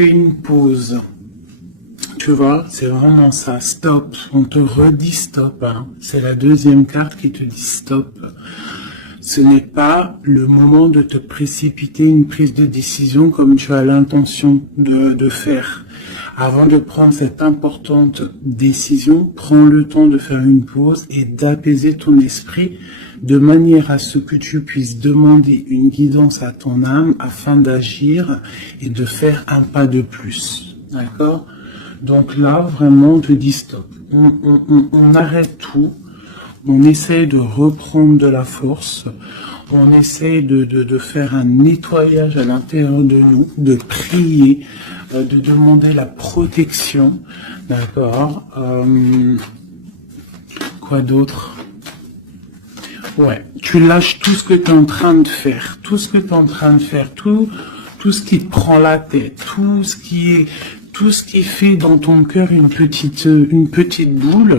fais une pause. Tu vois, c'est vraiment ça, stop. On te redit stop. Hein. C'est la deuxième carte qui te dit stop. Ce n'est pas le moment de te précipiter une prise de décision comme tu as l'intention de faire. Avant de prendre cette importante décision, prends le temps de faire une pause et d'apaiser ton esprit de manière à ce que tu puisses demander une guidance à ton âme afin d'agir et de faire un pas de plus. D'accord ? Donc là, vraiment, on te dit stop. On arrête tout. On essaye de reprendre de la force. On essaye de faire un nettoyage à l'intérieur de nous, de prier, de demander la protection. D'accord. Quoi d'autre? Ouais, tu lâches tout ce que tu es en train de faire, tout ce qui te prend la tête, tout ce qui fait dans ton cœur une petite boule,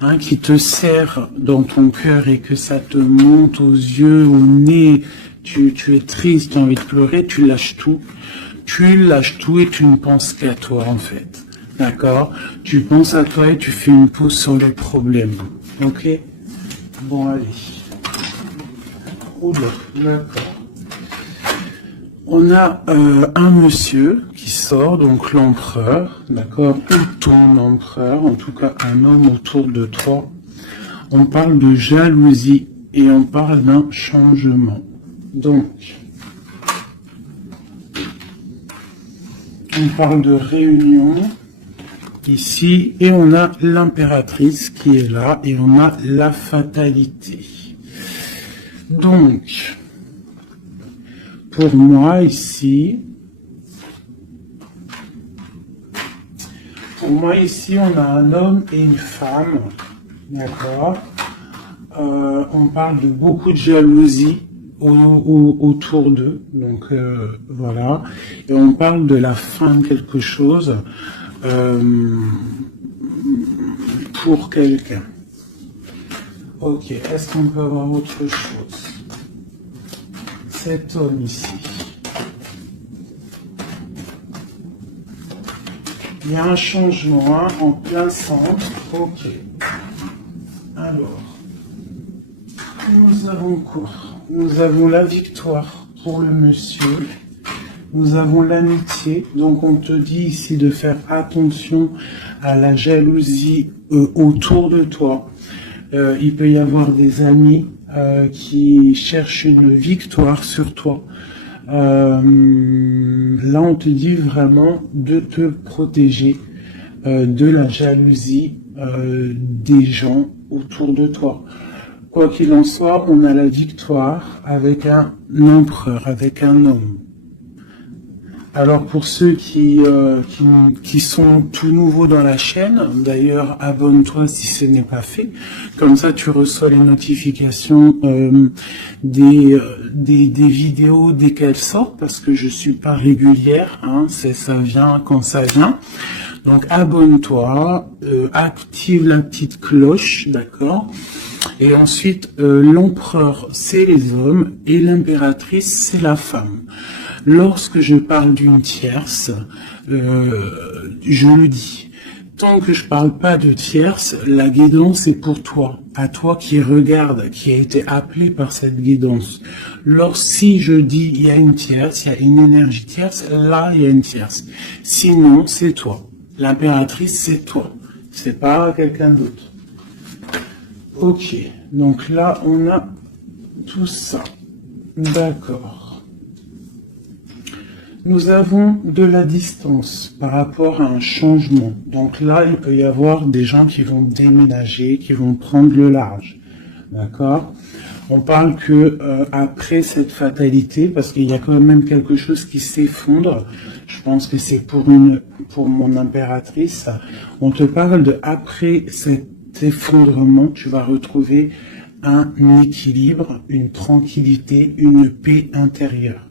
hein, qui te serre dans ton cœur et que ça te monte aux yeux, au nez, tu es triste, tu as envie de pleurer, tu lâches tout et tu ne penses qu'à toi en fait, d'accord? Tu penses à toi et tu fais une pause sur les problèmes, ok? Bon allez. Oula, d'accord. On a un monsieur qui sort, donc l'empereur, d'accord, ou ton empereur, en tout cas un homme autour de toi. On parle de jalousie et on parle d'un changement. Donc, on parle de réunion ici et on a l'impératrice qui est là et on a la fatalité. Donc, pour moi ici, on a un homme et une femme, d'accord. On parle de beaucoup de jalousie autour d'eux, donc voilà. Et on parle de la fin de quelque chose pour quelqu'un. Ok, est-ce qu'on peut avoir autre chose? Cet homme ici. Il y a un changement, hein, en plein centre. Ok. Alors, nous avons quoi? Nous avons la victoire pour le monsieur. Nous avons l'amitié. Donc on te dit ici de faire attention à la jalousie autour de toi. Il peut y avoir des amis qui cherchent une victoire sur toi. Là, on te dit vraiment de te protéger de la jalousie des gens autour de toi. Quoi qu'il en soit, on a la victoire avec un empereur, avec un homme. Alors pour ceux qui sont tout nouveaux dans la chaîne, d'ailleurs abonne-toi si ce n'est pas fait, comme ça tu reçois les notifications des vidéos dès qu'elles sortent, parce que je suis pas régulière, hein, ça vient quand ça vient. Donc abonne-toi, active la petite cloche, d'accord? Et ensuite l'empereur c'est les hommes et l'impératrice c'est la femme. Lorsque je parle d'une tierce, je le dis, tant que je parle pas de tierce, la guidance est pour toi, à toi qui regarde, qui a été appelé par cette guidance. Si je dis il y a une tierce, il y a une énergie tierce, là il y a une tierce. Sinon c'est toi. L'impératrice c'est toi, c'est pas quelqu'un d'autre. Ok, donc là on a tout ça. D'accord. Nous avons de la distance par rapport à un changement. Donc là, il peut y avoir des gens qui vont déménager, qui vont prendre le large. D'accord? On parle que après cette fatalité, parce qu'il y a quand même quelque chose qui s'effondre, je pense que c'est pour mon impératrice, on te parle de après cet effondrement, tu vas retrouver un équilibre, une tranquillité, une paix intérieure.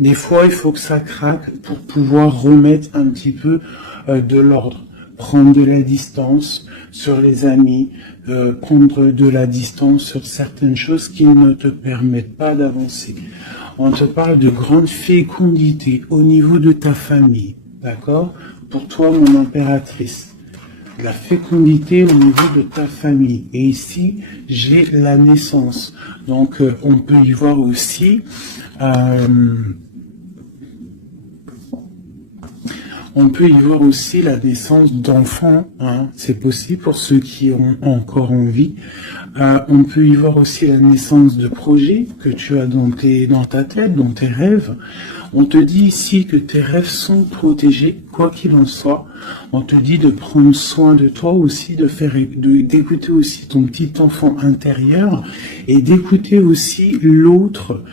Des fois, il faut que ça craque pour pouvoir remettre un petit peu de l'ordre. Prendre de la distance sur les amis, prendre de la distance sur certaines choses qui ne te permettent pas d'avancer. On te parle de grande fécondité au niveau de ta famille. d'accord? Pour toi, mon impératrice. La fécondité au niveau de ta famille. Et ici, j'ai la naissance. Donc, on peut y voir aussi... on peut y voir aussi la naissance d'enfants, hein. C'est possible pour ceux qui ont encore envie. On peut y voir aussi la naissance de projets que tu as dans ta tête, dans tes rêves. On te dit ici que tes rêves sont protégés, quoi qu'il en soit. On te dit de prendre soin de toi aussi, d'écouter aussi ton petit enfant intérieur et d'écouter aussi l'autre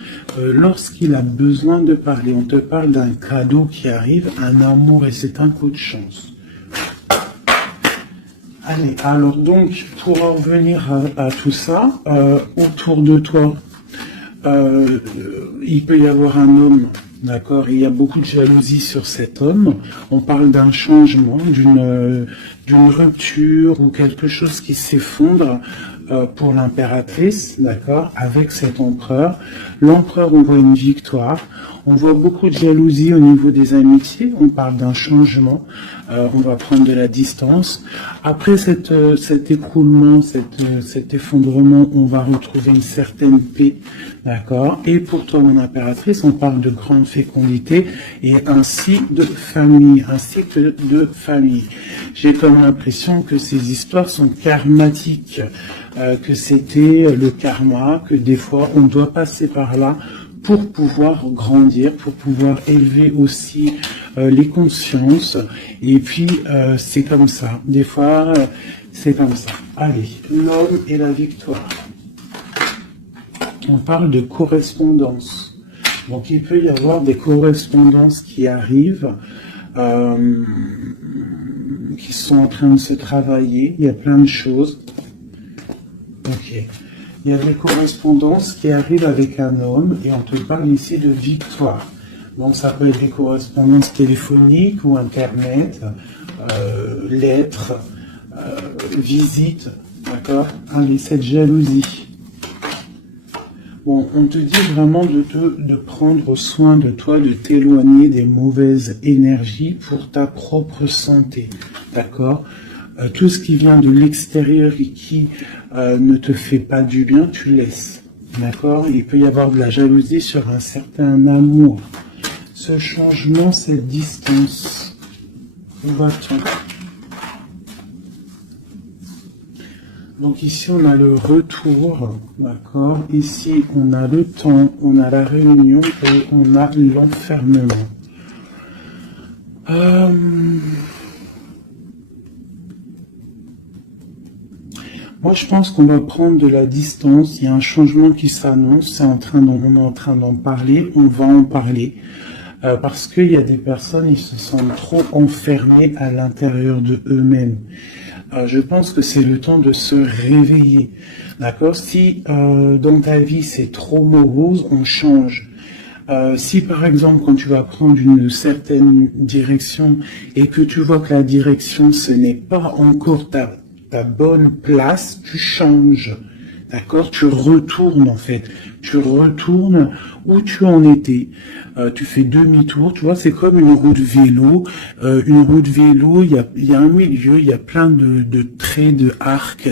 lorsqu'il a besoin de parler. On te parle d'un cadeau qui arrive, un amour et c'est un coup de chance. Allez, alors donc, pour en revenir à tout ça, autour de toi, il peut y avoir un homme, d'accord, il y a beaucoup de jalousie sur cet homme. On parle d'un changement, d'une rupture ou quelque chose qui s'effondre pour l'impératrice, d'accord, avec cet empereur. L'empereur, on voit une victoire. On voit beaucoup de jalousie au niveau des amitiés. On parle d'un changement. On va prendre de la distance. Après cet écroulement, cet effondrement, on va retrouver une certaine paix, d'accord. Et pour toi, mon impératrice, on parle de grande fécondité et ainsi de famille, ainsi que de famille. J'ai comme l'impression que ces histoires sont karmatiques, que c'était le karma, que des fois on doit passer par là pour pouvoir grandir, pour pouvoir élever aussi les consciences. Et puis, c'est comme ça. Des fois, c'est comme ça. Allez, l'homme et la victoire. On parle de correspondance. Donc, il peut y avoir des correspondances qui arrivent, qui sont en train de se travailler. Il y a plein de choses. Ok. Il y a des correspondances qui arrivent avec un homme et on te parle ici de victoire. Donc ça peut être des correspondances téléphoniques ou internet, lettres, visites, d'accord? Allez, cette jalousie. Bon, on te dit vraiment de prendre soin de toi, de t'éloigner des mauvaises énergies pour ta propre santé, d'accord? Tout ce qui vient de l'extérieur et qui ne te fait pas du bien, tu laisses. D'accord? Il peut y avoir de la jalousie sur un certain amour. Ce changement, cette distance. Où va-t-on? Donc ici, on a le retour. D'accord? Ici, on a le temps, on a la réunion et on a l'enfermement. Moi, je pense qu'on va prendre de la distance. Il y a un changement qui s'annonce. On est en train d'en parler. On va en parler. Parce qu'il y a des personnes, ils se sentent trop enfermés à l'intérieur de eux-mêmes. Je pense que c'est le temps de se réveiller. D'accord? Si dans ta vie, c'est trop morose, on change. Si par exemple, quand tu vas prendre une certaine direction et que tu vois que la direction, ce n'est pas encore ta bonne place, tu changes, d'accord? Tu retournes en fait, tu retournes où tu en étais, tu fais demi-tour, tu vois, c'est comme une roue de vélo, il y a un milieu, il y a plein de traits, de arcs,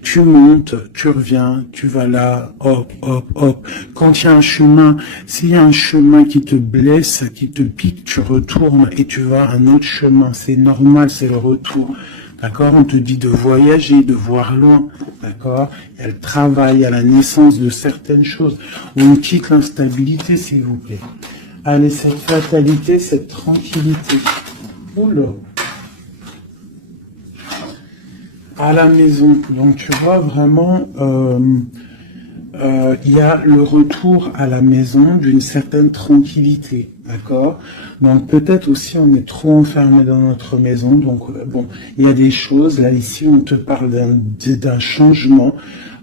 tu montes, tu reviens, tu vas là, hop, hop, hop. Quand il y a un chemin, s'il y a un chemin qui te blesse, qui te pique, tu retournes et tu vas à un autre chemin, c'est normal, c'est le retour. D'accord? On te dit de voyager, de voir loin. D'accord? Il y a le travail, il y a la naissance de certaines choses. On quitte l'instabilité, s'il vous plaît. Allez, cette fatalité, cette tranquillité. Oula. À la maison. Donc, tu vois vraiment, il y a le retour à la maison d'une certaine tranquillité. D'accord? Donc peut-être aussi on est trop enfermé dans notre maison. Donc bon, il y a des choses. Là ici on te parle d'un changement.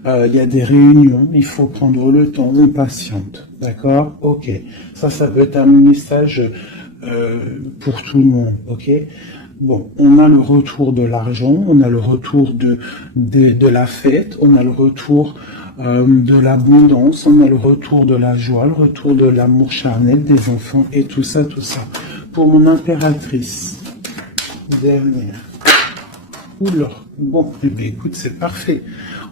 Il y a des réunions. Il faut prendre le temps. On patiente. D'accord? Ok. Ça peut être un message pour tout le monde. Ok? Bon, on a le retour de l'argent. On a le retour de la fête. On a le retour de l'abondance, on a le retour de la joie, le retour de l'amour charnel des enfants et tout ça, tout ça. pour mon impératrice. Dernière. Oula, bon, eh bien, écoute, c'est parfait.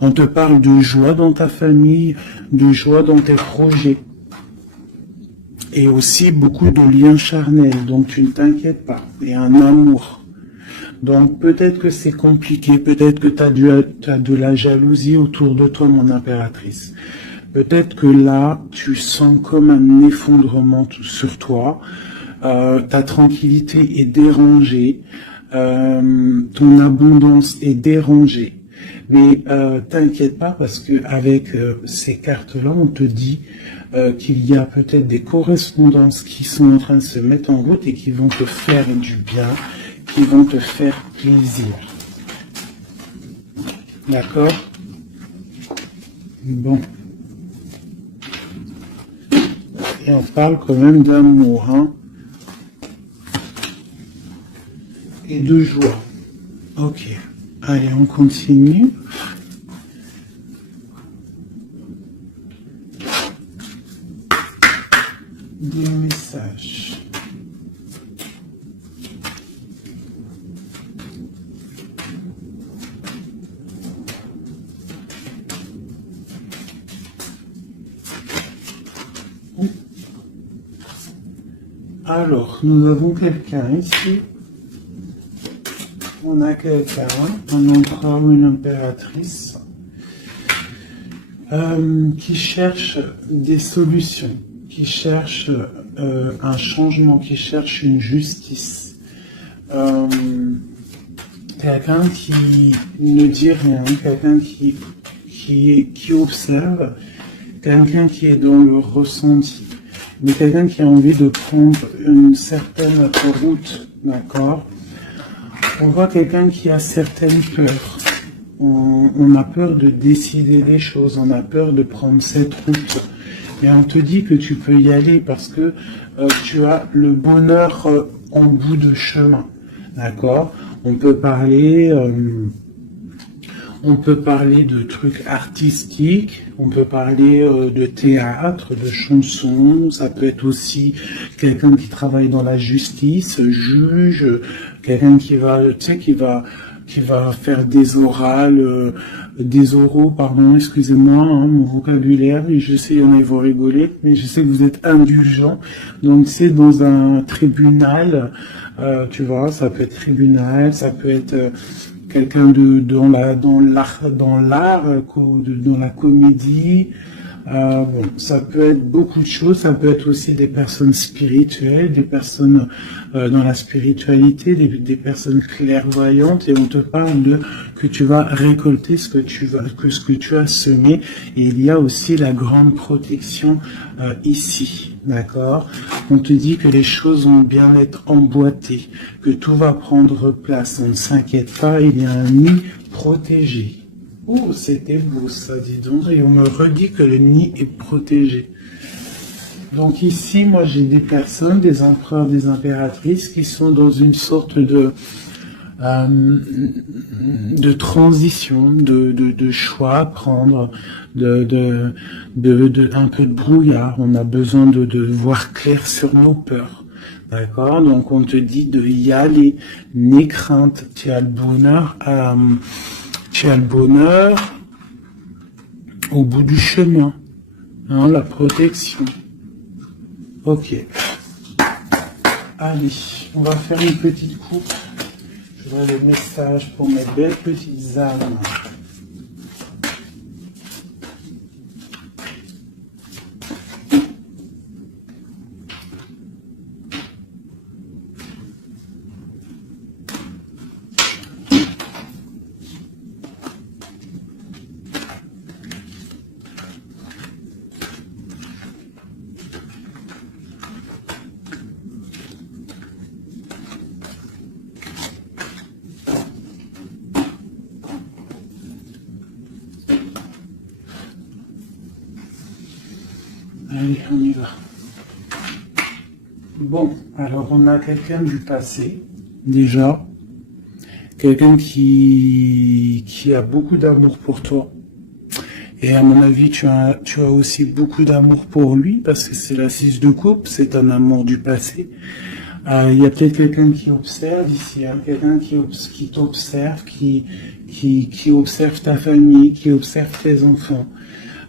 On te parle de joie dans ta famille, de joie dans tes projets. Et aussi beaucoup de liens charnels, donc tu ne t'inquiètes pas. Et un amour. Donc peut-être que c'est compliqué, peut-être que tu as de la jalousie autour de toi, mon impératrice. Peut-être que là, tu sens comme un effondrement sur toi. Ta tranquillité est dérangée. Ton abondance est dérangée. Mais t'inquiète pas parce que avec ces cartes-là, on te dit qu'il y a peut-être des correspondances qui sont en train de se mettre en route et qui vont te faire du bien, qui vont te faire plaisir. D'accord? Bon. Et on parle quand même d'amour, hein? Et de joie. Ok. Allez, on continue. Des messages. Alors, nous avons quelqu'un ici. On a quelqu'un, un empereur ou une impératrice, qui cherche des solutions, qui cherche un changement, qui cherche une justice. Quelqu'un qui ne dit rien, quelqu'un qui observe, quelqu'un qui est dans le ressenti, mais quelqu'un qui a envie de prendre une certaine route, d'accord? On voit quelqu'un qui a certaines peurs. On a peur de décider des choses, on a peur de prendre cette route. Et on te dit que tu peux y aller parce que tu as le bonheur en bout de chemin. D'accord? On peut parler de trucs artistiques, on peut parler de théâtre, de chansons, ça peut être aussi quelqu'un qui travaille dans la justice, juge, quelqu'un qui va faire des oraux, pardon, excusez-moi, hein, mon vocabulaire, et je sais, il y en a, ils vont rigoler, mais je sais que vous êtes indulgents, donc c'est dans un tribunal, tu vois, ça peut être tribunal, ça peut être quelqu'un dans la comédie. Bon, ça peut être beaucoup de choses, ça peut être aussi des personnes spirituelles, des personnes dans la spiritualité, des personnes clairvoyantes, et on te parle que tu vas récolter ce que tu as semé, et il y a aussi la grande protection ici, d'accord? On te dit que les choses vont bien être emboîtées, que tout va prendre place, on ne s'inquiète pas, il y a un nid protégé. Oh, c'était beau ça, dis donc. Et on me redit que le nid est protégé. Donc ici, moi j'ai des personnes, des empereurs, des impératrices qui sont dans une sorte de transition, de choix à prendre, un peu de brouillard. On a besoin de voir clair sur nos peurs. D'accord? Donc on te dit de y aller, n'aie crainte, tu as le bonheur au bout du chemin, hein, la protection. Ok. Allez, on va faire une petite coupe. Je vois le message pour mes belles petites âmes. Allez, on y va. Bon, alors on a quelqu'un du passé, déjà. Quelqu'un qui a beaucoup d'amour pour toi. Et à mon avis, tu as aussi beaucoup d'amour pour lui, parce que c'est la 6 de coupe, c'est un amour du passé. Il y a peut-être quelqu'un qui observe ici, hein, quelqu'un qui t'observe, qui observe ta famille, qui observe tes enfants.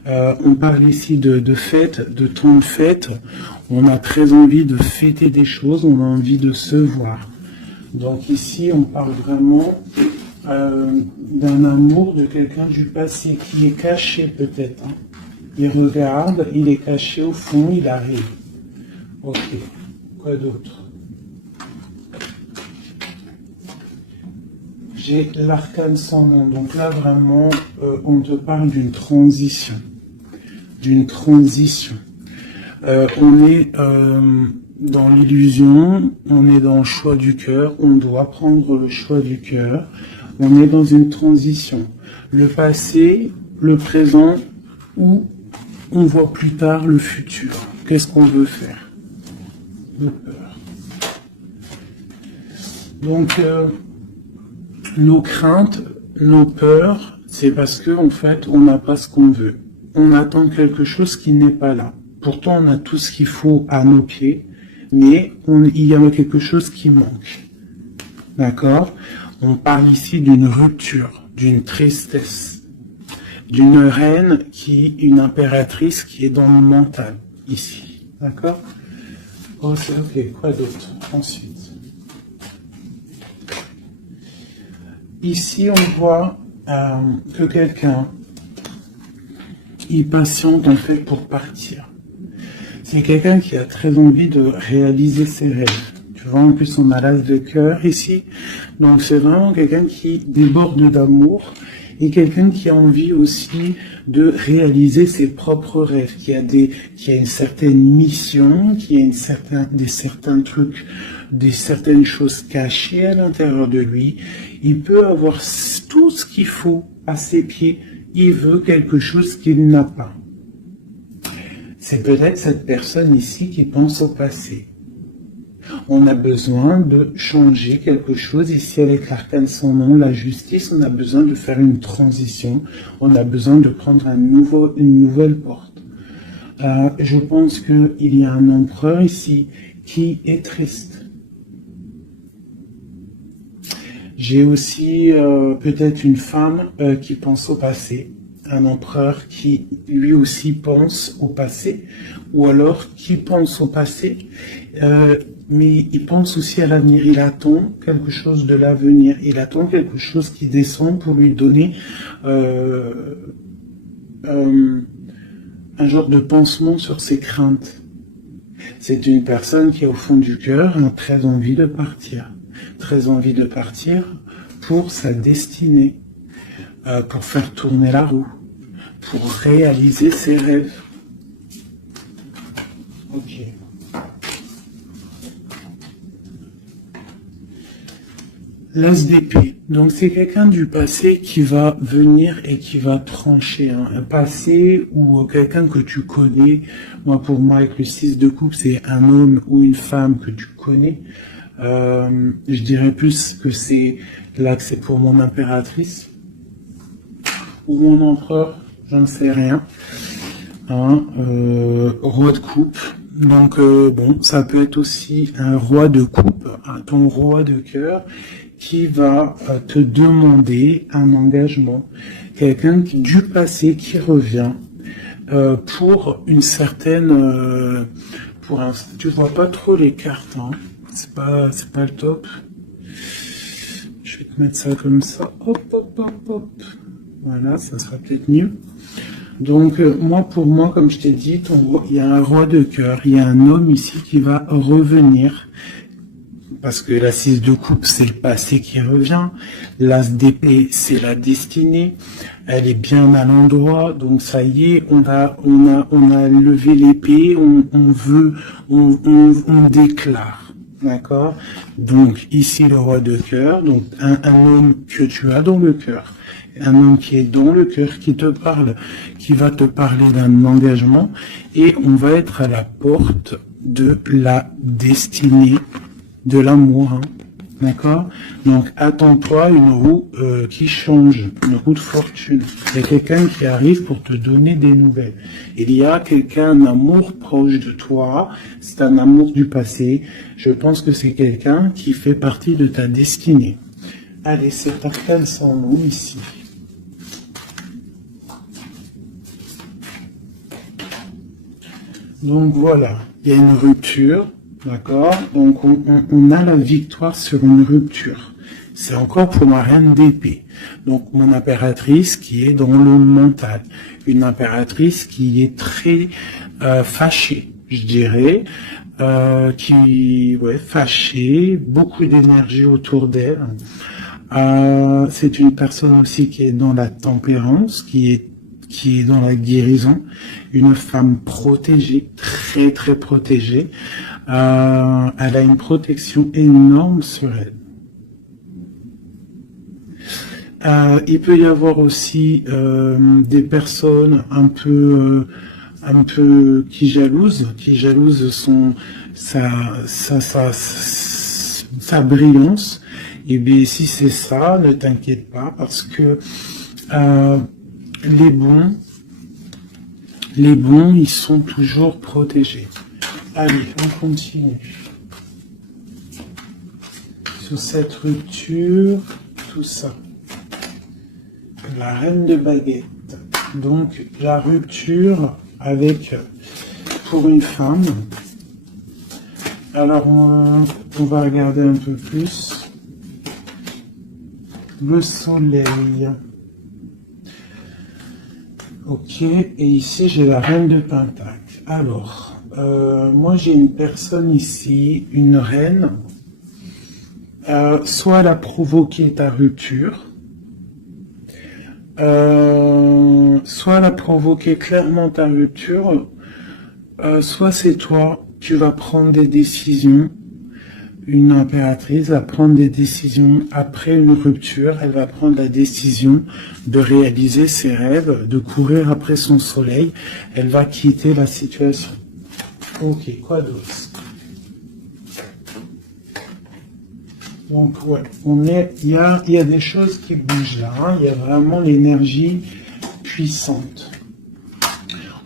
On parle ici de fête, de temps de fête. On a très envie de fêter des choses, on a envie de se voir. Donc ici, on parle vraiment d'un amour de quelqu'un du passé qui est caché peut-être. Hein. Il regarde, il est caché au fond, il arrive. Ok, quoi d'autre? J'ai l'arcane sans nom. Donc là, vraiment, on te parle d'une transition. D'une transition. On est dans l'illusion, on est dans le choix du cœur, on doit prendre le choix du cœur. On est dans une transition. Le passé, le présent, ou on voit plus tard le futur. Qu'est-ce qu'on veut faire? De peur. Donc, nos craintes, nos peurs, c'est parce que en fait, on n'a pas ce qu'on veut. On attend quelque chose qui n'est pas là. Pourtant, on a tout ce qu'il faut à nos pieds, mais il y a quelque chose qui manque. D'accord? On parle ici d'une rupture, d'une tristesse, d'une reine une impératrice qui est dans le mental, ici. D'accord? Oh, c'est ok. Quoi d'autre? Ensuite. Ici, on voit que quelqu'un, il patiente en fait pour partir. C'est quelqu'un qui a très envie de réaliser ses rêves. Tu vois, en plus, on a l'as de cœur ici. Donc, c'est vraiment quelqu'un qui déborde d'amour et quelqu'un qui a envie aussi de réaliser ses propres rêves, qui a une certaine mission, qui a certains trucs, certaines choses cachées à l'intérieur de lui. Il peut avoir tout ce qu'il faut à ses pieds. Il veut quelque chose qu'il n'a pas. C'est peut-être cette personne ici qui pense au passé. On a besoin de changer quelque chose. Ici, avec l'arcane sans nom, la justice, on a besoin de faire une transition. On a besoin de prendre une nouvelle porte. Je pense qu'il y a un empereur ici qui est triste. J'ai aussi peut-être une femme qui pense au passé. Un empereur qui lui aussi pense au passé, ou alors qui pense au passé, mais il pense aussi à l'avenir. Il attend quelque chose de l'avenir, il attend quelque chose qui descend pour lui donner un genre de pansement sur ses craintes. C'est une personne qui, au fond du cœur, a très envie de partir pour sa destinée. Pour faire tourner la roue, pour réaliser ses rêves. Ok. L'as d'épée. Donc c'est quelqu'un du passé qui va venir et qui va trancher. Hein. Un passé ou quelqu'un que tu connais. Pour moi, avec le 6 de coupe, c'est un homme ou une femme que tu connais. Je dirais plus que c'est pour mon impératrice. Ou mon empereur, je ne sais rien. Hein, roi de coupe. Donc bon, ça peut être aussi un roi de coupe, ton roi de cœur, qui va te demander un engagement. Quelqu'un du passé qui revient pour une certaine... tu vois pas trop les cartes, hein. C'est pas le top. Je vais te mettre ça comme ça. Hop, hop, hop, hop. Voilà, ça sera peut-être mieux. Donc, pour moi, comme je t'ai dit, il y a un roi de cœur, il y a un homme ici qui va revenir. Parce que la 6 de coupe, c'est le passé qui revient. L'as d'épée, c'est la destinée. Elle est bien à l'endroit. Donc, ça y est, on a levé l'épée, on déclare. D'accord? Donc, ici, le roi de cœur. Donc, un homme que tu as dans le cœur. Un homme qui est dans le cœur, qui te parle, qui va te parler d'un engagement, et on va être à la porte de la destinée, de l'amour. Hein. D'accord? Donc, attends-toi une roue qui change, une roue de fortune. Il y a quelqu'un qui arrive pour te donner des nouvelles. Il y a quelqu'un, un amour proche de toi. C'est un amour du passé. Je pense que c'est quelqu'un qui fait partie de ta destinée. Allez, cet arcane sans nom ici. Donc voilà, il y a une rupture. D'accord? Donc, on a la victoire sur une rupture. C'est encore pour ma reine d'épée. Donc, mon impératrice qui est dans le mental. Une impératrice qui est très fâchée, je dirais. Fâchée, beaucoup d'énergie autour d'elle. C'est une personne aussi qui est dans la tempérance, qui est dans la guérison. Une femme protégée, très très protégée. Elle a une protection énorme sur elle. Il peut y avoir aussi des personnes un peu qui jalousent sa brillance. Et bien si c'est ça, ne t'inquiète pas parce que les bons, ils sont toujours protégés. Allez, on continue. Sur cette rupture, tout ça. La reine de baguette. Donc, la rupture pour une femme. Alors, on va regarder un peu plus. Le soleil. Ok, et ici, j'ai la reine de pentacle. Alors... moi j'ai une personne ici, une reine, soit elle a provoqué ta rupture, soit elle a provoqué clairement ta rupture, soit c'est toi, tu vas prendre des décisions, une impératrice va prendre des décisions après une rupture, elle va prendre la décision de réaliser ses rêves, de courir après son soleil, elle va quitter la situation. Ok, quoi d'autre? Donc ouais, il y a des choses qui bougent là, hein. Il y a vraiment l'énergie puissante.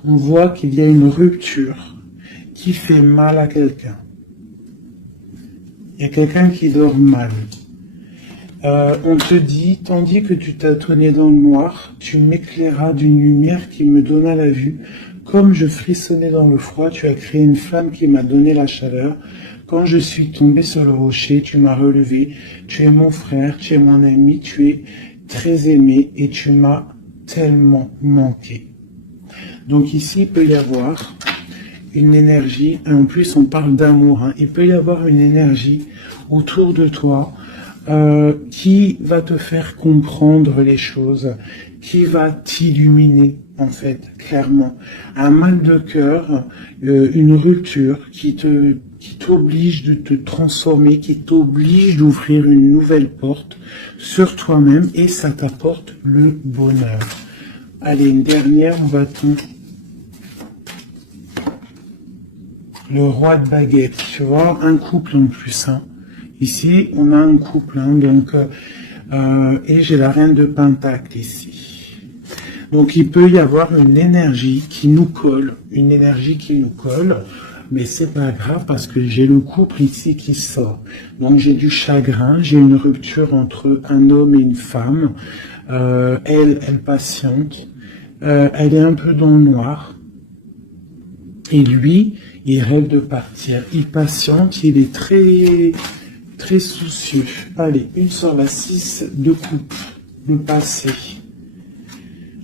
On voit qu'il y a une rupture qui fait mal à quelqu'un. Il y a quelqu'un qui dort mal. On te dit, tandis que tu tâtonnais dans le noir, tu m'éclairas d'une lumière qui me donna la vue. Comme je frissonnais dans le froid, tu as créé une flamme qui m'a donné la chaleur. Quand je suis tombé sur le rocher, tu m'as relevé. Tu es mon frère, tu es mon ami, tu es très aimé et tu m'as tellement manqué. Donc ici, il peut y avoir une énergie, en plus on parle d'amour, hein. Il peut y avoir une énergie autour de toi qui va te faire comprendre les choses, qui va t'illuminer en fait, clairement. Un mal de cœur, une rupture qui t'oblige de te transformer, qui t'oblige d'ouvrir une nouvelle porte sur toi-même et ça t'apporte le bonheur. Allez, une dernière, on va tout. Le roi de baguette, tu vois, un couple en plus, hein. Ici, on a un couple, hein, donc, et j'ai la reine de pentacle ici. Donc, il peut y avoir une énergie qui nous colle, mais c'est pas grave parce que j'ai le couple ici qui sort. Donc, j'ai du chagrin, j'ai une rupture entre un homme et une femme. Elle patiente, elle est un peu dans le noir. Et lui, il rêve de partir, il patiente, il est très soucieux. Allez, une sur la 6 de coupe, le passé,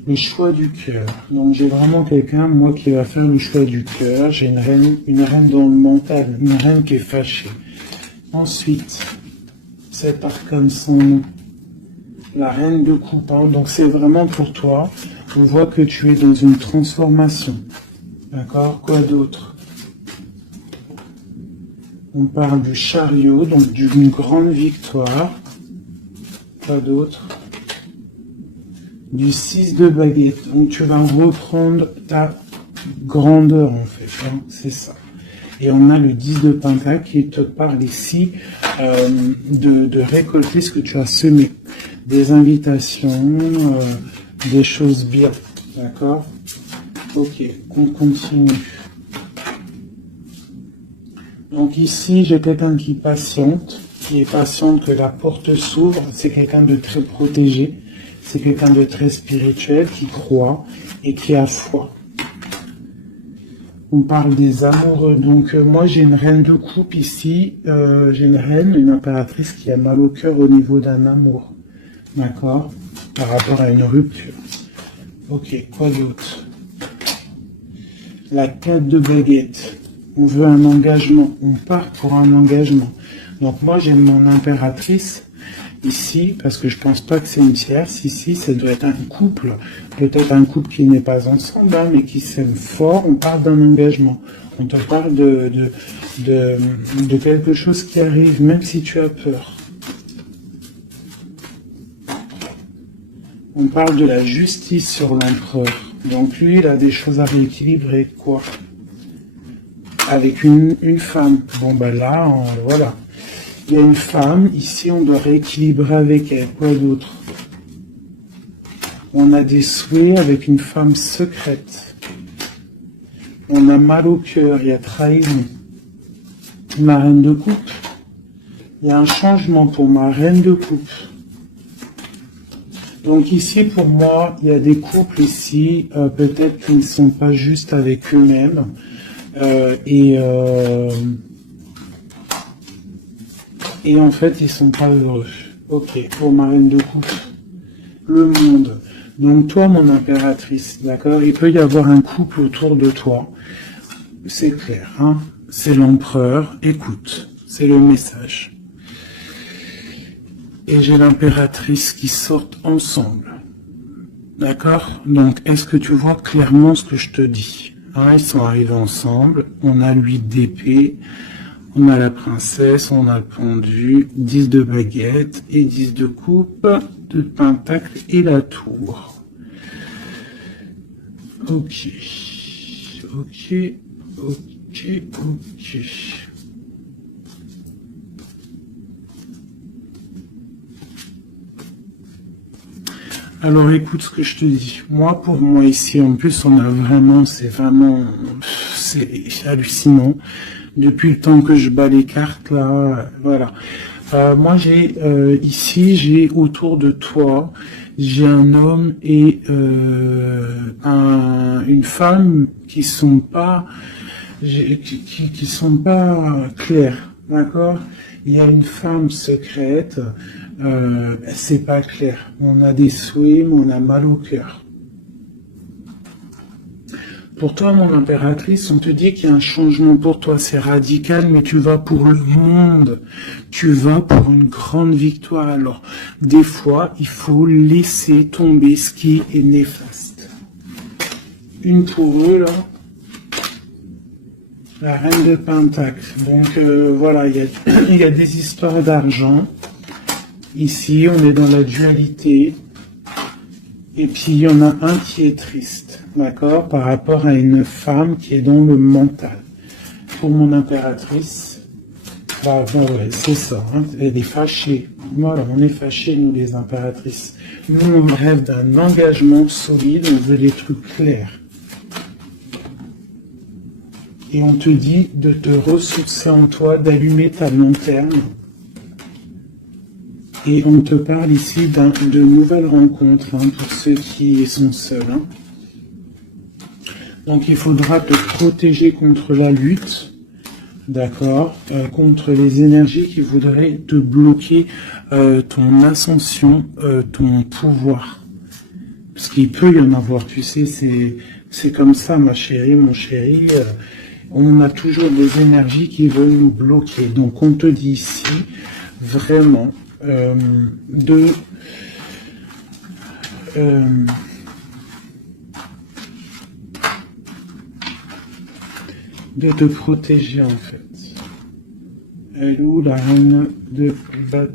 le choix du cœur. Donc j'ai vraiment quelqu'un, moi, qui va faire le choix du cœur. J'ai une reine dans le mental, une reine qui est fâchée. Ensuite, cet arcane sans nom, la reine de coupe. Hein. Donc c'est vraiment pour toi. On voit que tu es dans une transformation. D'accord? Quoi d'autre? On parle du chariot, donc d'une grande victoire. Quoi d'autre? Du 6 de baguette. Donc tu vas reprendre ta grandeur en fait. Hein, c'est ça. Et on a le 10 de pentacle qui te parle ici de récolter ce que tu as semé. Des invitations, des choses bien. D'accord? Ok, on continue. Donc ici, j'ai quelqu'un qui est patiente que la porte s'ouvre. C'est quelqu'un de très protégé. C'est quelqu'un de très spirituel qui croit et qui a foi. On parle des amoureux. Donc moi, j'ai une reine de coupe ici. J'ai une reine, une impératrice qui a mal au cœur au niveau d'un amour. D'accord? Par rapport à une rupture. Ok, quoi d'autre? La 4 de baguette. On veut un engagement. On part pour un engagement. Donc moi, j'ai mon impératrice ici, parce que je pense pas que c'est une tierce. Ici, ça doit être un couple. Peut-être un couple qui n'est pas ensemble, hein, mais qui s'aime fort. On parle d'un engagement. On te parle de quelque chose qui arrive, même si tu as peur. On parle de la justice sur l'empereur. Donc lui, il a des choses à rééquilibrer, quoi. Avec une femme. Bon, ben là, voilà. Il y a une femme, ici, on doit rééquilibrer avec elle. Quoi d'autre? On a des souhaits avec une femme secrète. On a mal au cœur, il y a trahison. Ma reine de coupe. Il y a un changement pour ma reine de coupe. Donc ici, pour moi, il y a des couples ici, peut-être qu'ils ne sont pas juste avec eux-mêmes. Et en fait, ils sont pas heureux. Ok, pour ma reine de coupe. Le monde. Donc toi, mon impératrice, d'accord? Il peut y avoir un couple autour de toi. C'est clair, hein? C'est l'empereur. Écoute, c'est le message. Et j'ai l'impératrice qui sortent ensemble. D'accord? Donc, est-ce que tu vois clairement ce que je te dis? Hein, ils sont arrivés ensemble. On a l'huile d'épée. On a la princesse. On a le pendu. 10 de baguette. Et 10 de coupe. De pentacle et la tour. Ok. Ok. Ok. Ok. Alors écoute ce que je te dis. Moi, pour moi ici, en plus, on a vraiment, c'est hallucinant. Depuis le temps que je bats les cartes là, voilà. Moi j'ai autour de toi, j'ai un homme et une femme qui sont pas clairs, d'accord? Il y a une femme secrète, c'est pas clair. On a des souhaits, mais on a mal au cœur. Pour toi, mon impératrice, on te dit qu'il y a un changement pour toi, c'est radical, mais tu vas pour le monde. Tu vas pour une grande victoire. Alors, des fois, il faut laisser tomber ce qui est néfaste. Une pour eux, là. La reine de Pentacle. Donc, voilà, il y a des histoires d'argent. Ici, on est dans la dualité. Et puis, il y en a un qui est triste. D'accord, par rapport à une femme qui est dans le mental. Pour mon impératrice, bah ouais, c'est ça, hein, elle est fâchée. Voilà, on est fâchés, nous les impératrices. Nous, on rêve d'un engagement solide, on veut des trucs clairs. Et on te dit de te ressourcer en toi, d'allumer ta lanterne. Et on te parle ici de nouvelles rencontres, hein, pour ceux qui sont seuls. Hein. Donc il faudra te protéger contre la lutte, d'accord, contre les énergies qui voudraient te bloquer ton ascension, ton pouvoir. Parce qu'il peut y en avoir, tu sais, c'est comme ça, ma chérie, mon chéri. On a toujours des énergies qui veulent nous bloquer. Donc on te dit ici, vraiment, de te protéger en fait. Elle est où la reine de bâton?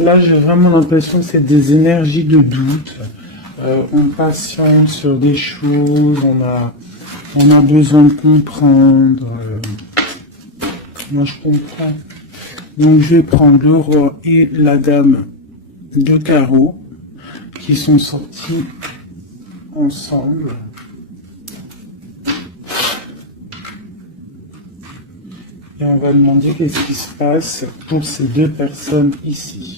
là, j'ai vraiment l'impression que c'est des énergies de doute. On patiente sur des choses, on a besoin de comprendre. Moi, je comprends. Donc, je vais prendre le roi et la dame de carreau qui sont sortis ensemble. Et on va demander qu'est-ce qui se passe pour ces deux personnes ici.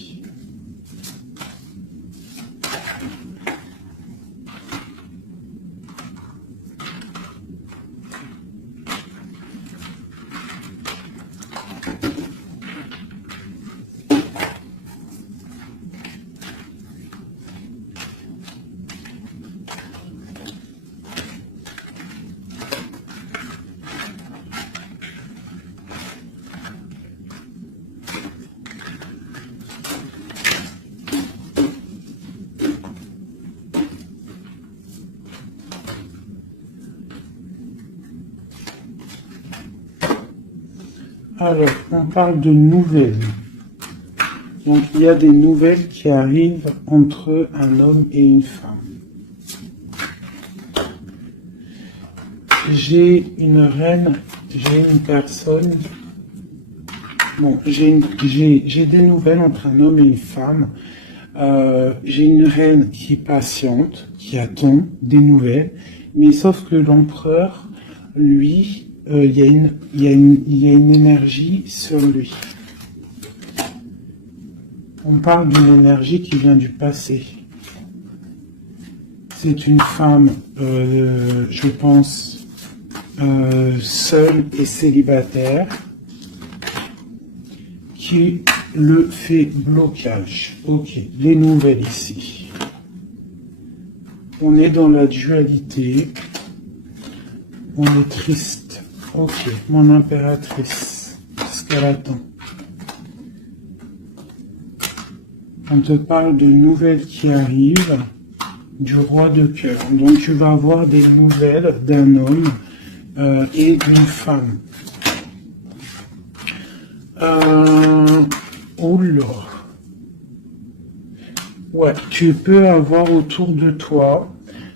Alors, on parle de nouvelles. Donc, il y a des nouvelles qui arrivent entre un homme et une femme. J'ai une reine, j'ai une personne. Bon, j'ai des nouvelles entre un homme et une femme. J'ai une reine qui patiente, qui attend des nouvelles. Mais sauf que l'empereur, lui, il y a une énergie sur lui. On parle d'une énergie qui vient du passé. C'est une femme, je pense, seule et célibataire, qui le fait blocage. Ok, les nouvelles ici. On est dans la dualité. On est triste. Ok, mon impératrice, ce qu'elle attend. On te parle de nouvelles qui arrivent du roi de cœur. Donc tu vas avoir des nouvelles d'un homme et d'une femme. Oh là. Ouais, tu peux avoir autour de toi.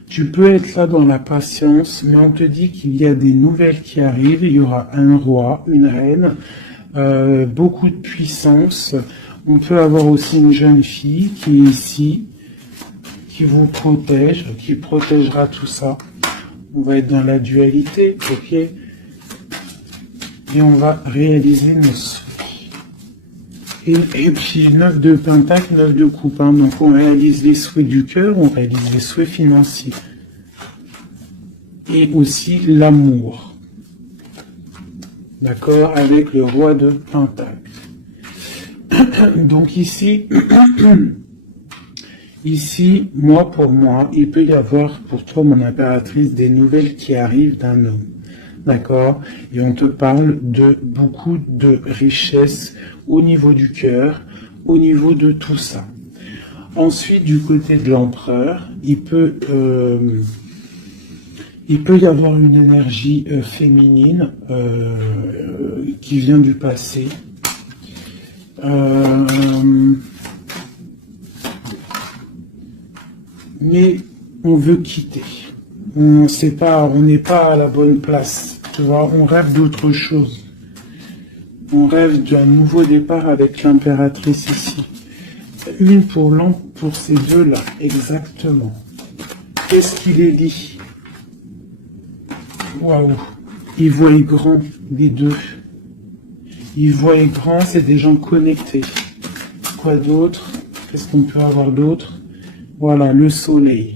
Tu peux être là dans la patience, mais on te dit qu'il y a des nouvelles qui arrivent. Il y aura un roi, une reine, beaucoup de puissance. On peut avoir aussi une jeune fille qui est ici, qui vous protège, qui protégera tout ça. On va être dans la dualité, ok? Et on va réaliser nos souhaits. Et puis 9 de pentacle, 9 de coupe. Hein. Donc on réalise les souhaits du cœur, on réalise les souhaits financiers. Et aussi l'amour. D'accord? Avec le roi de pentacle. Donc ici, moi pour moi, il peut y avoir pour toi, mon impératrice, des nouvelles qui arrivent d'un homme. D'accord? Et on te parle de beaucoup de richesses au niveau du cœur, au niveau de tout ça. Ensuite, du côté de l'empereur, il peut y avoir une énergie féminine qui vient du passé. Mais on veut quitter. On n'est pas à la bonne place. Tu vois, on rêve d'autre chose. On rêve d'un nouveau départ avec l'impératrice ici. Une pour ces deux-là, exactement. Qu'est-ce qu'il est dit? Waouh! Ils voient grand, les deux. Ils voient grand, c'est des gens connectés. Quoi d'autre? Qu'est-ce qu'on peut avoir d'autre? Voilà, le soleil.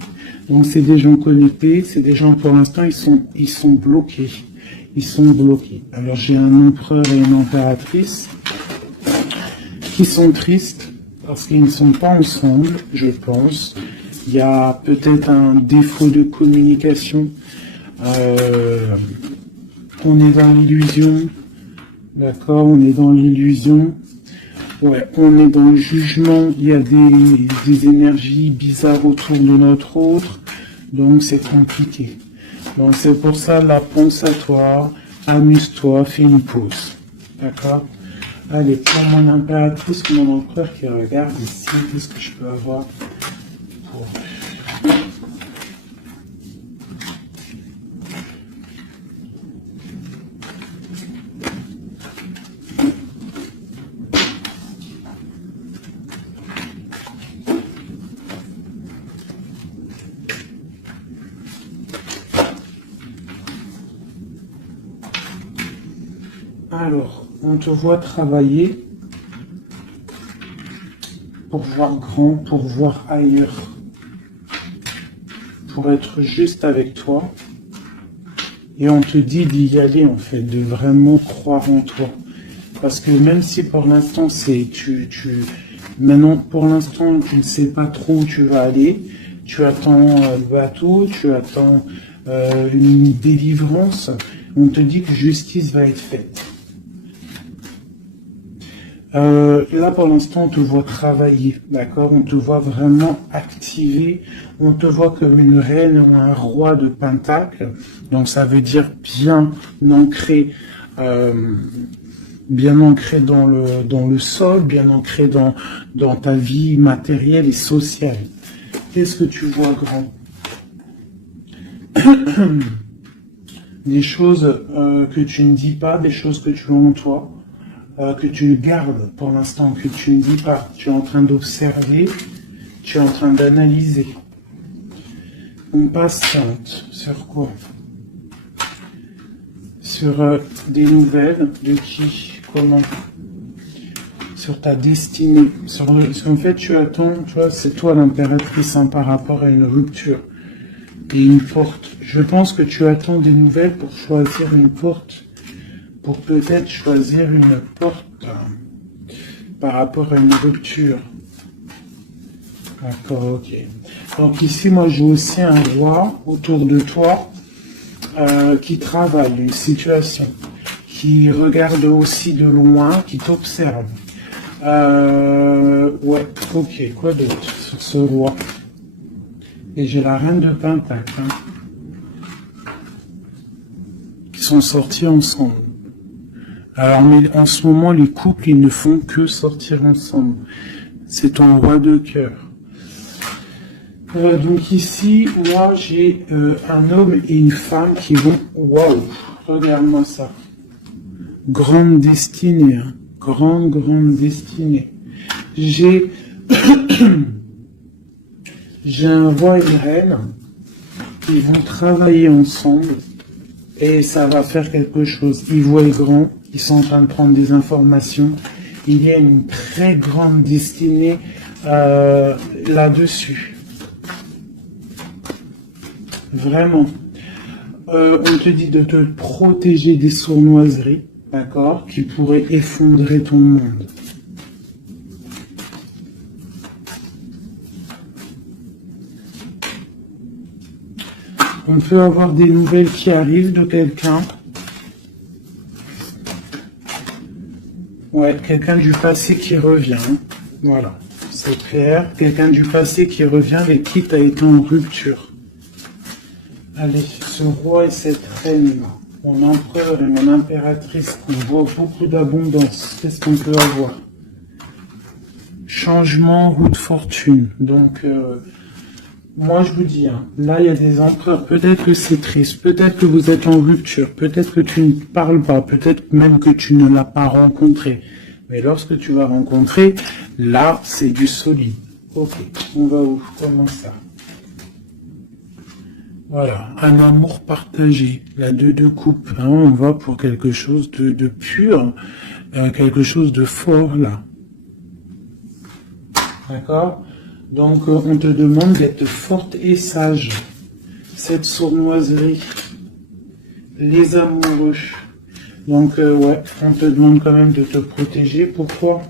Donc c'est des gens connectés, c'est des gens pour l'instant ils sont bloqués. Ils sont bloqués. Alors j'ai un empereur et une impératrice qui sont tristes parce qu'ils ne sont pas ensemble, je pense. Il y a peut-être un défaut de communication. On est dans l'illusion. D'accord, on est dans l'illusion. Ouais, on est dans le jugement. Il y a des énergies bizarres autour de notre autre. Donc c'est compliqué. Donc c'est pour ça, là, pense à toi, amuse-toi, fais une pause. D'accord? Allez, pour mon impératrice, mon empereur qui regarde ici, qu'est-ce que je peux avoir pour... Alors, on te voit travailler pour voir grand, pour voir ailleurs, pour être juste avec toi. Et on te dit d'y aller, en fait, de vraiment croire en toi. Parce que même si pour l'instant, maintenant, pour l'instant, tu ne sais pas trop où tu vas aller, tu attends le bateau, tu attends une délivrance, on te dit que justice va être faite. Là, pour l'instant, on te voit travailler, d'accord? On te voit vraiment activer. On te voit comme une reine ou un roi de pentacles. Donc, ça veut dire ancré, bien ancré dans le sol, bien ancré dans ta vie matérielle et sociale. Qu'est-ce que tu vois grand? Des choses que tu ne dis pas, des choses que tu as en toi. Que tu gardes pour l'instant, que tu ne dis pas. Tu es en train d'observer, tu es en train d'analyser. On passe sur quoi? Sur des nouvelles de qui, comment? Sur ta destinée. En fait, tu attends, tu vois, c'est toi l'impératrice par rapport à une rupture et une porte. Je pense que tu attends des nouvelles pour choisir une porte. Pour peut-être choisir une porte par rapport à une rupture. D'accord, ok. Donc ici, moi, j'ai aussi un roi autour de toi qui travaille une situation, qui regarde aussi de loin, qui t'observe. Ouais, ok, quoi d'autre sur ce roi? Et j'ai la reine de Pentacle, qui sont sortis ensemble. Alors, mais en ce moment, les couples, ils ne font que sortir ensemble. C'est ton roi de cœur. Donc ici, moi, j'ai un homme et une femme qui vont... Waouh, regarde-moi ça. Grande destinée, hein. Grande destinée. J'ai... j'ai un roi et une reine. Ils vont travailler ensemble. Et ça va faire quelque chose. Ils voient grand. Ils sont en train de prendre des informations. Il y a une très grande destinée là-dessus. Vraiment. On te dit de te protéger des sournoiseries, d'accord, qui pourraient effondrer ton monde. On peut avoir des nouvelles qui arrivent de quelqu'un. Ouais, quelqu'un du passé qui revient. Voilà, c'est clair. Quelqu'un du passé qui revient avec qui tu as été en rupture. Allez, ce roi et cette reine, mon empereur et mon impératrice, on voit beaucoup d'abondance. Qu'est-ce qu'on peut avoir? Changement, roue de fortune. Donc, moi je vous dis, là il y a des empereurs, peut-être que c'est triste, peut-être que vous êtes en rupture, peut-être que tu ne parles pas, peut-être même que tu ne l'as pas rencontré. Mais lorsque tu vas rencontrer, là c'est du solide. Ok, on va où? Comment ça? Voilà, un amour partagé, la deux coupes, on va pour quelque chose de pur, quelque chose de fort là. D'accord? Donc on te demande d'être forte et sage. Cette sournoiserie, les amoureux. Donc ouais, on te demande quand même de te protéger. Pourquoi?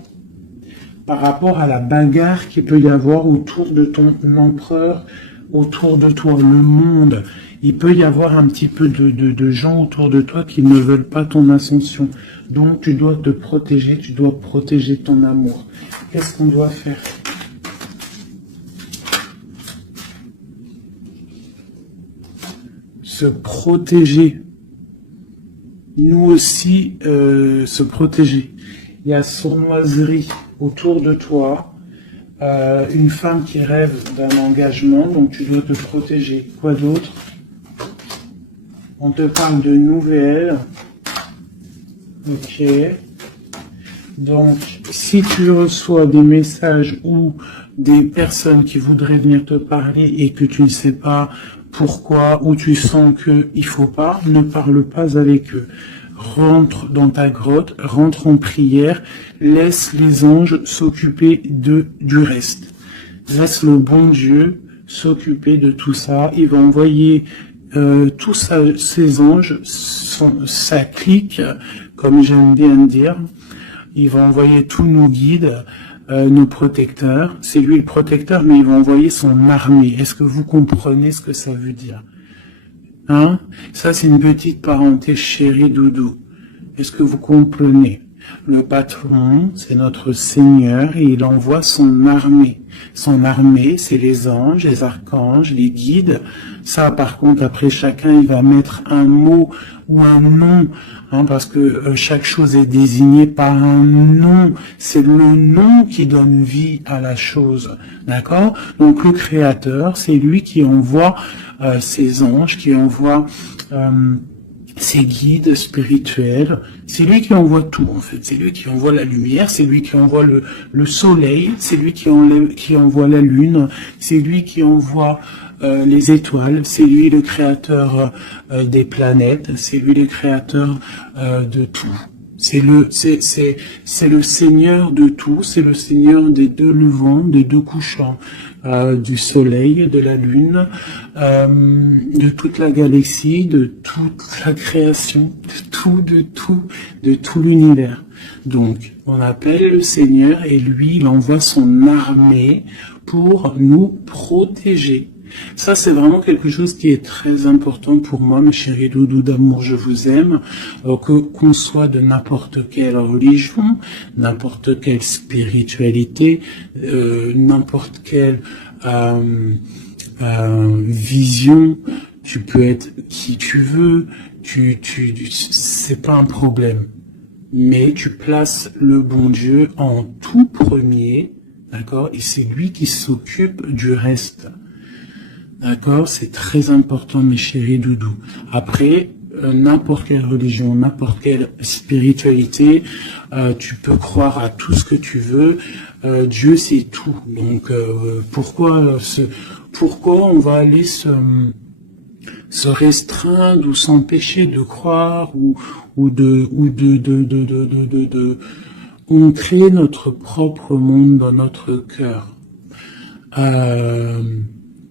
Par rapport à la bagarre qu'il peut y avoir autour de ton empereur, autour de toi, le monde. Il peut y avoir un petit peu de gens autour de toi qui ne veulent pas ton ascension. Donc tu dois te protéger, tu dois protéger ton amour. Qu'est-ce qu'on doit faire? Se protéger. Nous aussi, se protéger. il y a sournoiserie autour de toi, une femme qui rêve d'un engagement, donc tu dois te protéger. Quoi d'autre? On te parle de nouvelles. Ok. Donc, si tu reçois des messages ou des personnes qui voudraient venir te parler et que tu ne sais pas pourquoi ou tu sens qu'il faut pas, ne parle pas avec eux. Rentre dans ta grotte, rentre en prière, laisse les anges s'occuper du reste. Laisse le bon Dieu s'occuper de tout ça. Il va envoyer tous ces anges, sa clique, comme j'aime bien dire. Il va envoyer tous nos guides, nos protecteurs. C'est lui le protecteur, mais il va envoyer son armée. Est-ce que vous comprenez ce que ça veut dire? Hein? Ça, c'est une petite parenthèse, chérie doudou. Est-ce que vous comprenez? Le patron, c'est notre Seigneur, et il envoie son armée. Son armée, c'est les anges, les archanges, les guides. Ça, par contre, après, chacun, il va mettre un mot ou un nom, hein, parce que chaque chose est désignée par un nom. C'est le nom qui donne vie à la chose. D'accord? Donc, le Créateur, c'est lui qui envoie ses anges, qui envoie ses guides spirituels. C'est lui qui envoie tout, en fait. C'est lui qui envoie la lumière, c'est lui qui envoie le soleil, c'est lui qui envoie la lune, c'est lui qui envoie les étoiles, c'est lui le créateur des planètes, c'est lui le créateur de tout. C'est le Seigneur de tout, c'est le Seigneur des deux levants, des deux couchants, du soleil, de la lune, de toute la galaxie, de toute la création, de tout l'univers. Donc, on appelle le Seigneur et lui, il envoie son armée pour nous protéger. Ça, c'est vraiment quelque chose qui est très important pour moi, mes chéris doudous d'amour, je vous aime, qu'on soit de n'importe quelle religion, n'importe quelle spiritualité, n'importe quelle vision, tu peux être qui tu veux, c'est pas un problème. Mais tu places le bon Dieu en tout premier, d'accord, et c'est lui qui s'occupe du reste. D'accord, c'est très important, mes chéris doudous. Après, n'importe quelle religion, n'importe quelle spiritualité, tu peux croire à tout ce que tu veux. Dieu, c'est tout. Donc, pourquoi on va aller se restreindre ou s'empêcher de croire on crée notre propre monde dans notre cœur.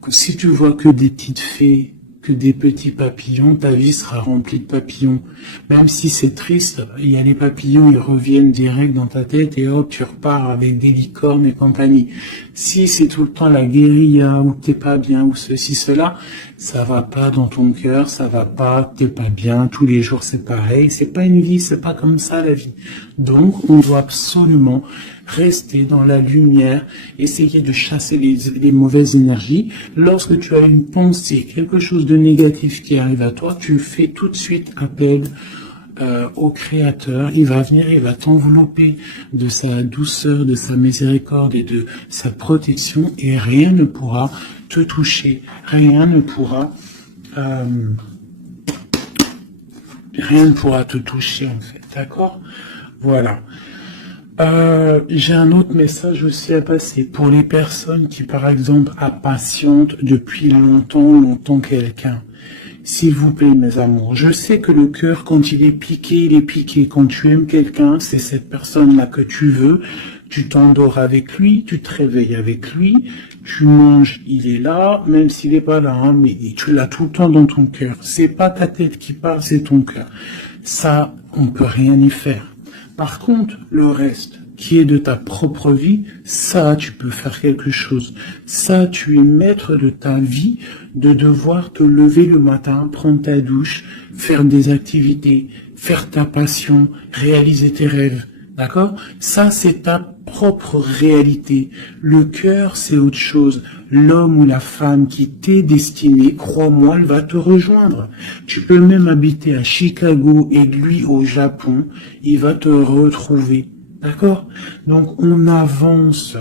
Si tu vois que des petites fées, que des petits papillons, ta vie sera remplie de papillons. Même si c'est triste, il y a les papillons, ils reviennent direct dans ta tête et hop, tu repars avec des licornes et compagnie. Si c'est tout le temps la guérilla, ou t'es pas bien, ou ceci, cela, ça va pas dans ton cœur, ça va pas, t'es pas bien, tous les jours c'est pareil, c'est pas une vie, c'est pas comme ça la vie. Donc, on doit absolument rester dans la lumière, essayer de chasser les mauvaises énergies. Lorsque tu as une pensée, quelque chose de négatif qui arrive à toi, tu fais tout de suite appel au Créateur. Il va venir, il va t'envelopper de sa douceur, de sa miséricorde et de sa protection, et rien ne pourra te toucher, rien ne pourra te toucher en fait, d'accord? Voilà. J'ai un autre message aussi à passer pour les personnes qui, par exemple, impatientent depuis longtemps quelqu'un. S'il vous plaît, mes amours, je sais que le cœur, quand il est piqué. Quand tu aimes quelqu'un, c'est cette personne-là que tu veux. Tu t'endors avec lui, tu te réveilles avec lui, tu manges, il est là, même s'il n'est pas là, hein, mais tu l'as tout le temps dans ton cœur. C'est pas ta tête qui parle, c'est ton cœur. Ça, on peut rien y faire. Par contre, le reste, qui est de ta propre vie, ça, tu peux faire quelque chose. Ça, tu es maître de ta vie, de devoir te lever le matin, prendre ta douche, faire des activités, faire ta passion, réaliser tes rêves. D'accord? Ça, c'est ta propre réalité. Le cœur, c'est autre chose. L'homme ou la femme qui t'est destiné, crois-moi, elle va te rejoindre. Tu peux même habiter à Chicago et lui au Japon, il va te retrouver. D'accord? Donc, on avance.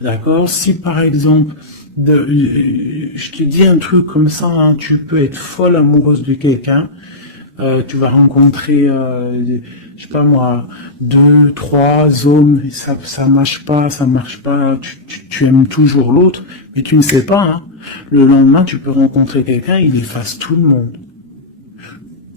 D'accord? Si, par exemple, je te dis un truc comme ça, hein, tu peux être folle amoureuse de quelqu'un, tu vas rencontrer, je sais pas moi, 2, 3 hommes, et ça marche pas, tu aimes toujours l'autre, mais tu ne sais pas, hein. Le lendemain, tu peux rencontrer quelqu'un, il efface tout le monde.